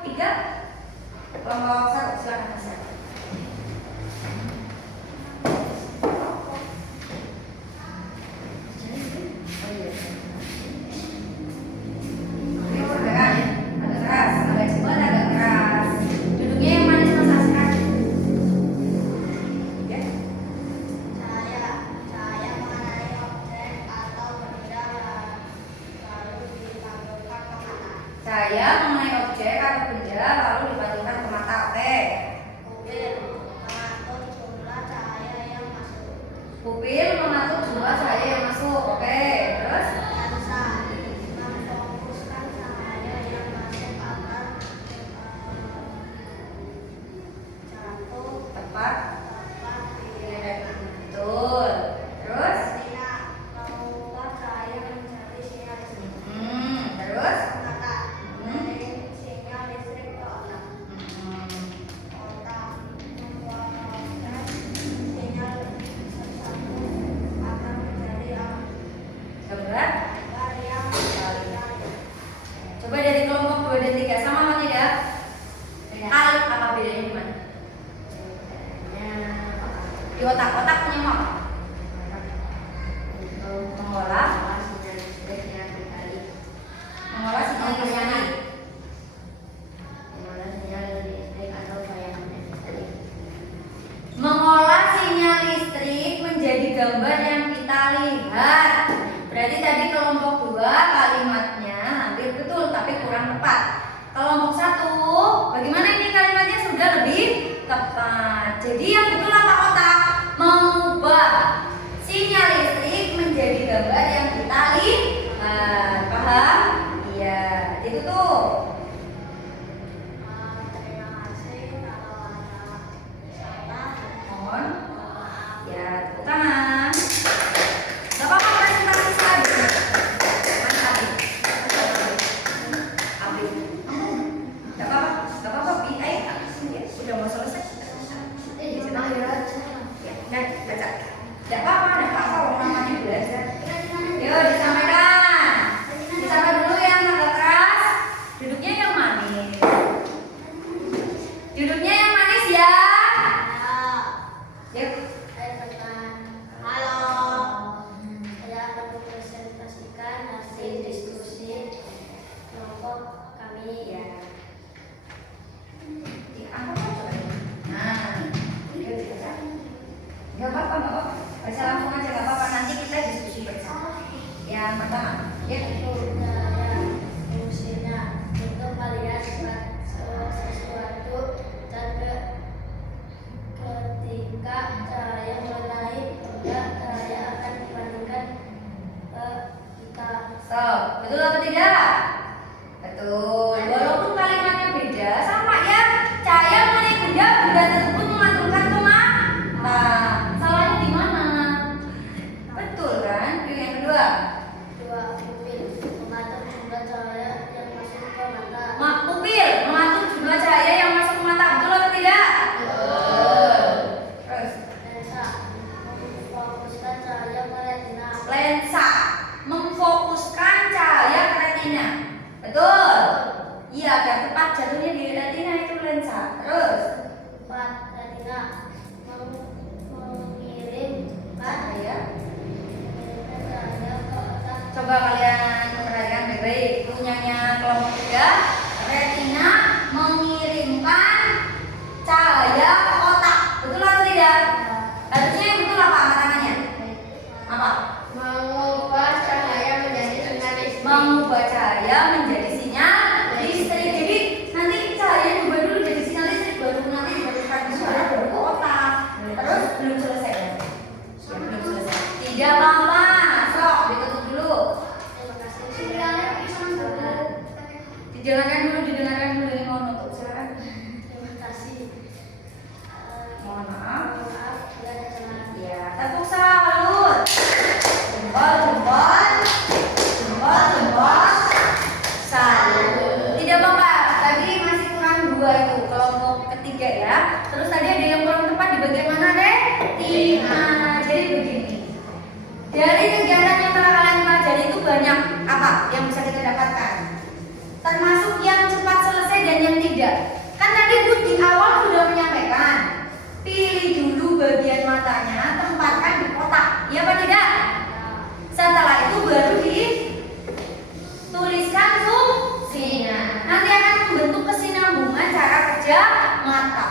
3? Kelompok 1 silakan Mas. Ini perbedaan ya. Agak keras, agak cepat, agak keras. Duduknya yang manis Mas Askar. Ya. Cahaya mengenai objek atau benda lalu dipantulkan ke mata. Cahaya mengenai objek atau benda lalu dipantulkan ke mata. Oke. Mobil mengatur jumlah cahaya yang masuk. Pupil mengatur jumlah cahaya yang masuk. Oke. Terus, Lensa memfokuskan cahaya yang masuk agar jatuh tepat. tepat di retina. Betul. Terus, Retina mengubah cahaya menjadi sinyal listrik. Terus, Mata mengirim sinyal listrik ke otak. Otak membuat sinyal tersambung gambar yang kita lihat. Berarti tadi kelompok 2 kalimatnya hampir betul tapi kurang tepat. Kelompok 1, bagaimana ini kalimatnya sudah lebih tepat. Jadi yang betul apa otak? Mengubah sinyal listrik menjadi gambar yang kita lihat. Paham? Iya, itu tuh. Terima kasih kalau ada salah. Mohon. Ya, tepuk tangan. Gak apa-apa presentasi selanjutnya. Mas Abi. Abi. Gak apa-apa, Bi. Ayo, udah mau selesai. Ya, baca. Gak apa-apa, orang namanya belajar. Yuk, disampaikan. Disampaikan dulu yang agak keras. Duduknya yang manis. Duduknya yang manis ya. Yuk. Halo. Saya akan mempresentasikan hasil diskusi kelompok kami. Ya. Apa coba? Nah, yuk dibaca. Gak apa-apa. Baca langsung aja, gak apa-apa. Nanti kita diskusi bersama. Yang pertama, ya. Fungsinya untuk melihat sesuatu dan ketika cahaya menaik, maka cahaya akan dibandingkan ke kita. So, betul atau tidak? Betul. Walaupun kalimatnya beda, sama ya. Cahaya mengenai benda tersebut memantulkan ke mata. Salahnya di mana? Betul kan? Pilih yang kedua. Dua, pupil mengatur jumlah cahaya yang masuk ke mata. Pupil mengatur jumlah cahaya yang masuk ke mata. Betul atau tidak? Betul. Terus, Lensa memfokuskan cahaya ke retina. lensa memfokuskan cahaya ke retina. Betul. Iya, agar tepat jatuhnya di retina itu lensa. Terus, 4. Retina mengirimkan cahaya. cahaya ke otak. Coba kalian perhatikan baik-baik. Punyanya kelompok 3, retina mengirimkan cahaya ke otak. Betul atau tidak? Harusnya yang betul apa angkat tangannya? Apa? Mengubah cahaya menjadi sinyal listrik. Mengubah cahaya menjadi sinyal listrik. Jadi nanti cahaya diubah dulu jadi sinyal listrik, baru nanti diberikan ke suara baru ke otak. Terus belum selesai ya? Ya, belum selesai. Tidak apa-apa. Sok ditutup dulu. Terima kasih. Didengarkan dulu ini mau nutup silakan. Terima kasih. Mohon maaf. Maaf, tidak ada salah. Ya, tepuk salut. Jempol. Salut. Tidak apa-apa. Tadi masih kurang 2 itu kelompok ketiga ya. Terus tadi ada yang kurang tepat di bagian mana deh? Jadi begini. Dari kegiatan yang telah kalian pelajari itu banyak apa yang bisa kita dapatkan? Termasuk yang cepat selesai dan yang tidak. Kan tadi Bu di awal sudah menyampaikan, pilih dulu bagian matanya, tempatkan di kotak. Iya apa tidak? Setelah itu baru dituliskan fungsinya. Nanti akan membentuk kesinambungan cara kerja mata.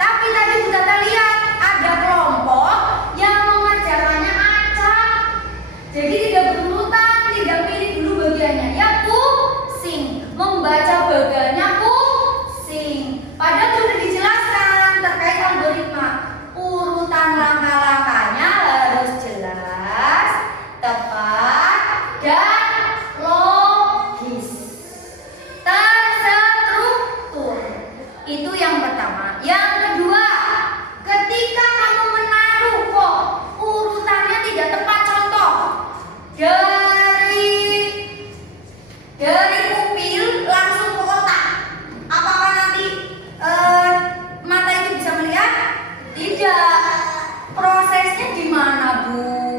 Tapi tadi sudah terlihat ada kelompok yang mengerjakannya acak. Jadi tidak berurutan, tidak pilih dulu bagiannya. Ya pusing, membaca bagiannya pusing. Padahal sudah dijelaskan terkait algoritma. Urutan langkah-langkahnya harus jelas, tepat, dan logis, terstruktur. Itu yang pertama. Yang kedua, ketika kamu menaruh kok urutannya tidak tepat, contoh dari pupil langsung ke otak, apakah nanti mata itu bisa melihat? Tidak. Prosesnya gimana Bu?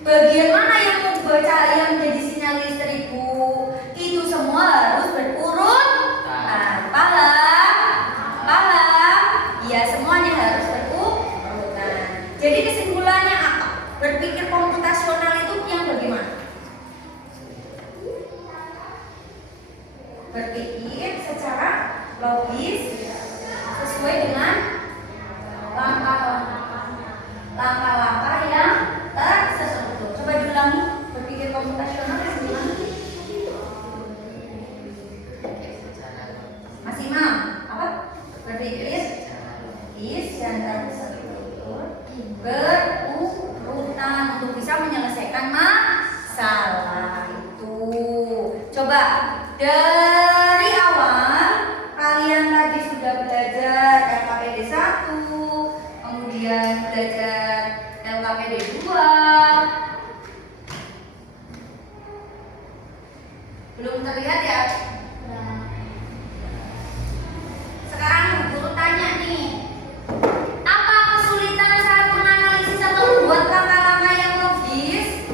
Bagian mana yang membuat cahaya menjadi sinyal listrik Bu? Itu semua harus berurutan. Paham? Iya, semuanya harus berurutan. Jadi kesimpulannya apa? Berpikir komputasional itu yang bagaimana? Berpikir secara logis sesuai dengan langkah-langkah yang salah itu. Coba dari awal kalian tadi sudah belajar LKPD 1, kemudian belajar LKPD 2. Belum terlihat ya? Sekarang guru tanya nih, apa kesulitan saat menganalisis atau membuat langkah-langkah yang logis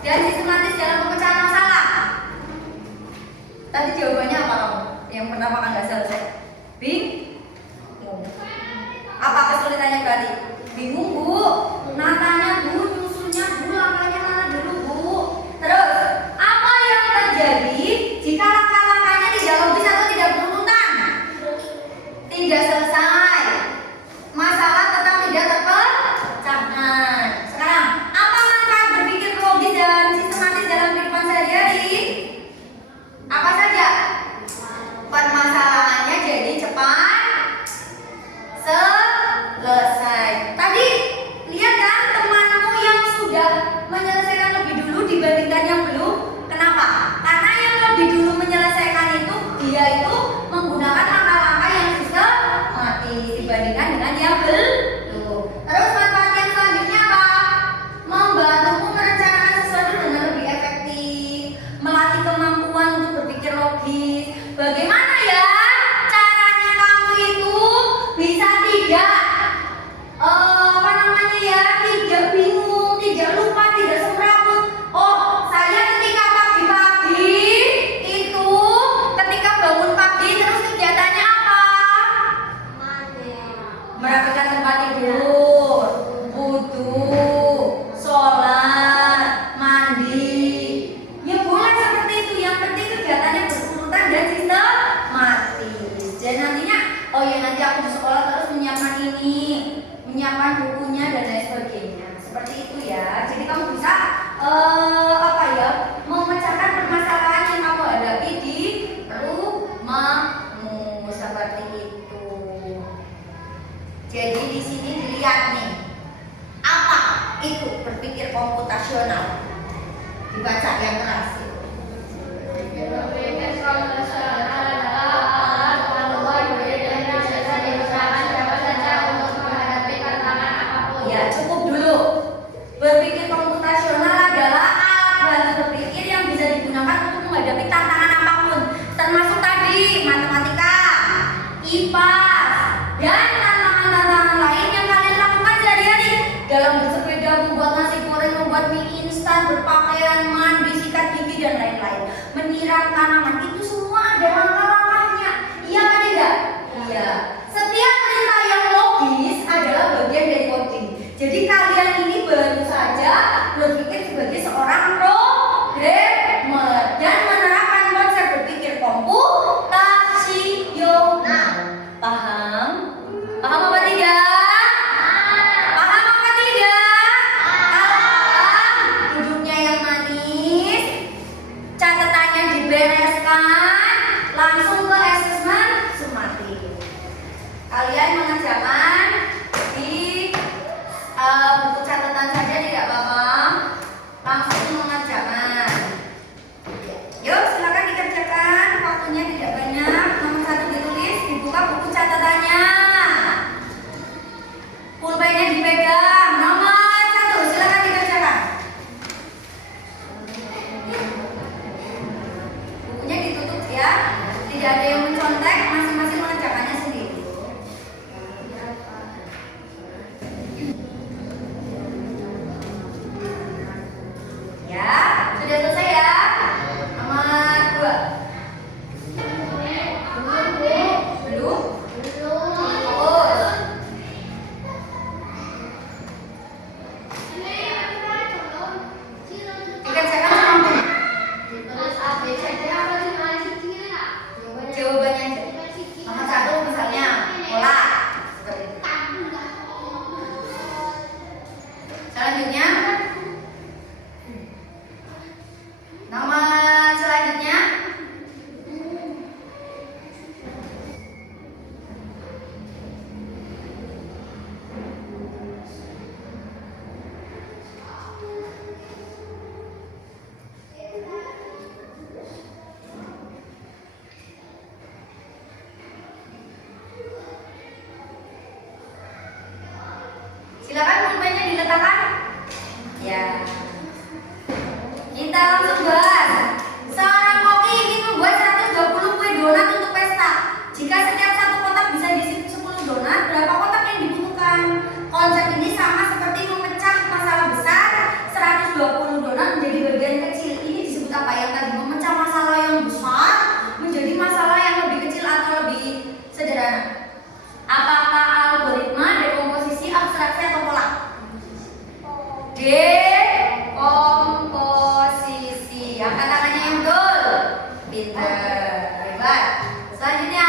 dan sistematis dalam pemecahan masalah? Tadi jawabannya apa kamu? Yang pertama kan nggak selesai. Bingung. Apa kesulitannya berarti? Bingung bu? Natanya bu, nyusunnya bu, langkahnya mana dulu bu? Terus apa yang terjadi jika langkah-langkahnya tidak logis atau tidak berurutan? Tidak selesai. Masalah tetap tidak terpecahkan. Sekarang, apa manfaat berpikir logis dan sistematis dalam kehidupan sehari-hari? Apa saja? Permasalahannya jadi cepat selesai. Tadi lihat kan temanmu yang sudah menyelesaikan lebih dulu dibandingkan yang belum. Kenapa? Karena yang lebih dulu menyelesaikan itu dia itu menggunakan langkah-langkah yang sistematis dibandingkan dengan yang belum. Terus manfaat yang selanjutnya apa? Membantumu merencanakan sesuatu dengan lebih efektif, melatih kemampuan untuk berpikir logis. Bagaimana ya caranya kamu itu bisa tidak tidak bingung, tidak lupa, tidak semrawut. Oh, saya ketika pagi-pagi itu ketika bangun pagi terus kegiatannya apa? Merapikan tempat tidur, wudu, sholat, mandi. Ya boleh seperti itu. Yang penting kegiatannya berurutan dan sistematis. Dan nantinya, oh ya nanti aku di sekolah terus menyiapkan ini, menyiapkan bukunya dan lain sebagainya. Seperti itu ya. Jadi kamu bisa memecahkan permasalahan yang kamu hadapi di rumahmu seperti itu. Jadi di sini dilihat nih, apa itu berpikir komputasional? Dibaca yang keras. Ya, cukup dulu. Berpikir komputasional adalah alat bantu berpikir yang bisa digunakan untuk menghadapi tantangan apapun, termasuk tadi matematika, IPA, dan tantangan-tantangan lain yang kalian lakukan sehari-hari dalam bersepeda, membuat nasi goreng, membuat mie instan, berpakaian, mandi, sikat gigi dan lain-lain, menyiram tanaman. Itu semua ada langkah-langkahnya. Iya kan tidak? Iya. Setiap perintah yang logis adalah bagian dari coding. Jadi kalian ini baru saja berpikir sebagai seorang programmer dan menerapkan konsep berpikir komputasional. Paham? Paham apa tidak? Paham apa tidak? Paham? Duduknya yang manis, catatannya dibereskan, langsung ke asesmen sumatif. Kalian mengerjakan di buku catatan saja tidak apa-apa, langsung mengerjakan. Yuk silakan dikerjakan, waktunya tidak banyak. Nomor 1 ditulis, dibuka buku catatannya, pulpennya dipegang. Nomor 1 silakan dikerjakan. Bukunya ditutup ya, tidak ada yang mencontek, masing-masing mengerjakannya sendiri. Ya, sudah selesai ya. Nomor 2. Belum? Fokus. Dikerjakan semua. Jawabannya aja. Nomor 1 misalnya bola. Seperti itu. Selanjutnya nomor selanjutnya Ya. Kita langsung bahas. Seorang koki ingin membuat 120 kue donat untuk pesta. Jika setiap satu kotak bisa diisi 10 donat, berapa kotak yang dibutuhkan? Konsep ini sama seperti memecah masalah besar 120 donat menjadi bagian kecil. Ini disebut apa yang tadi? Memecah masalah yang besar menjadi masalah yang lebih kecil atau lebih sederhana. Apakah algoritma dekomposisi, abstraksi atau pola? Dekomposisi. Angkat tangannya yang betul. Pintar, hebat. Selanjutnya,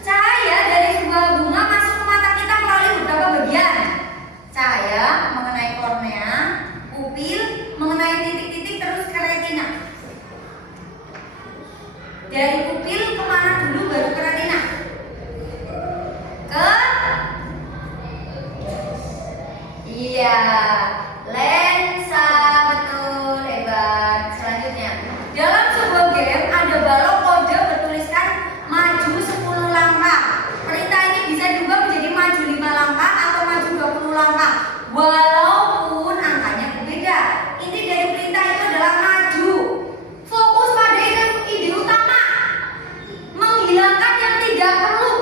cahaya dari sebuah bunga masuk ke mata kita melalui beberapa bagian. Cahaya mengenai kornea, pupil, mengenai titik-titik terus ke retina. Dari pupil kemana dulu baru ke retina? Ke iya, lensa, betul, hebat. Selanjutnya, dalam sebuah game ada balok kode bertuliskan maju 10 langkah. Perintah ini bisa diubah menjadi maju 5 langkah atau maju 20 langkah walaupun angkanya berbeda. Inti dari perintah itu adalah maju. Fokus pada ide utama, menghilangkan yang tidak perlu.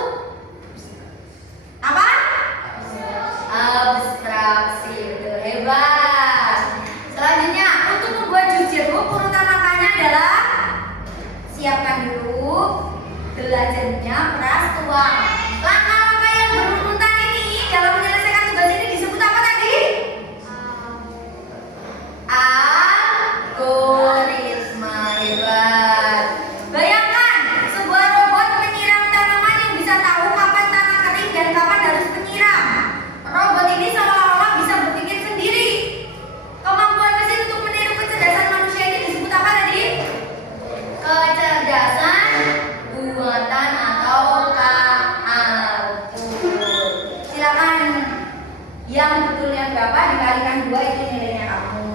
Apa? Abstraksi, betul, hebat. Selanjutnya, untuk membuat jus jeruk urutan langkahnya adalah siapkan dulu gelas jeruknya, peras, tuang. Langkah-langkah yang berurutan ini dalam menyelesaikan tugas ini disebut apa tadi? Algoritma, hebat. Bayangkan sebuah robot penyiram tanaman yang bisa tahu kapan tanah kering dan kapan harus penyiram. Robot ini seolah-olah bisa berpikir sendiri. Kemampuan mesin untuk meniru kecerdasan manusia ini disebut apa tadi? Kecerdasan buatan atau KALPU. Silakan yang betul yang berapa dikalikan 2 itu nilainya kamu.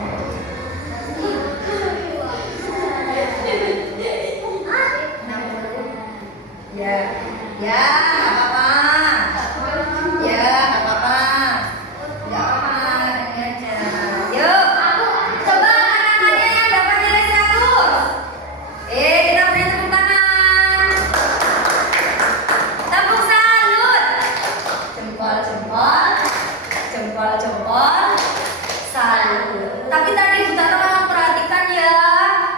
Ya, ya, nggak apa-apa. Ya, nggak apa-apa. Nggak apa-apa, ini aja. Yuk, coba anak-anaknya yang dapat nilai 100. Kita beri tepuk tangan. Tepuk salut. Jempol-jempol, jempol-jempol, salut. Tapi tadi Bu Tata memang perhatikan ya,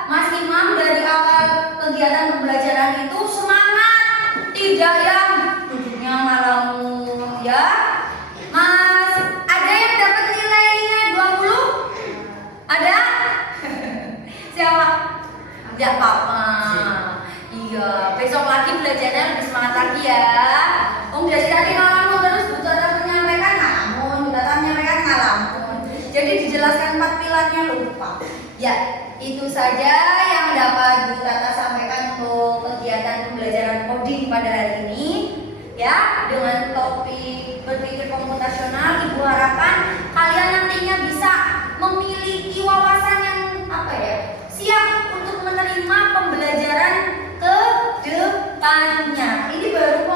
Mas Imam dari awal kegiatan pembelajaran itu semangat, tidak yang duduknya ngalamun ya. Mas, ada yang dapat nilainya 20? Ada? Siapa? Tidak apa-apa. Iya, besok lagi belajarnya lebih semangat lagi ya. Dari tadi ngalamun terus Bu Tata menyampaikan ngalamun, Bu Tata menyampaikan ngalamun. Jadi dijelaskan 4 pilarnya lupa. Ya, itu saja yang dapat Bu Tata sampaikan untuk kegiatan pembelajaran coding pada hari ini. Ya, dengan topik berpikir komputasional, Ibu harapkan kalian nantinya bisa memiliki wawasan yang siap untuk menerima pembelajaran ke depannya. Ini baru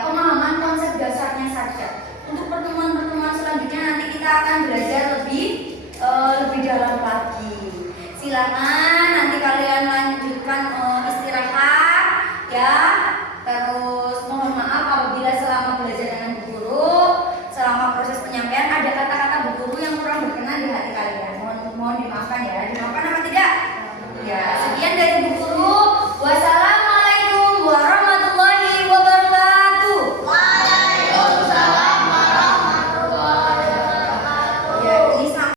pemahaman konsep dasarnya saja. Untuk pertemuan-pertemuan selanjutnya nanti kita akan belajar lebih dalam lagi. Silakan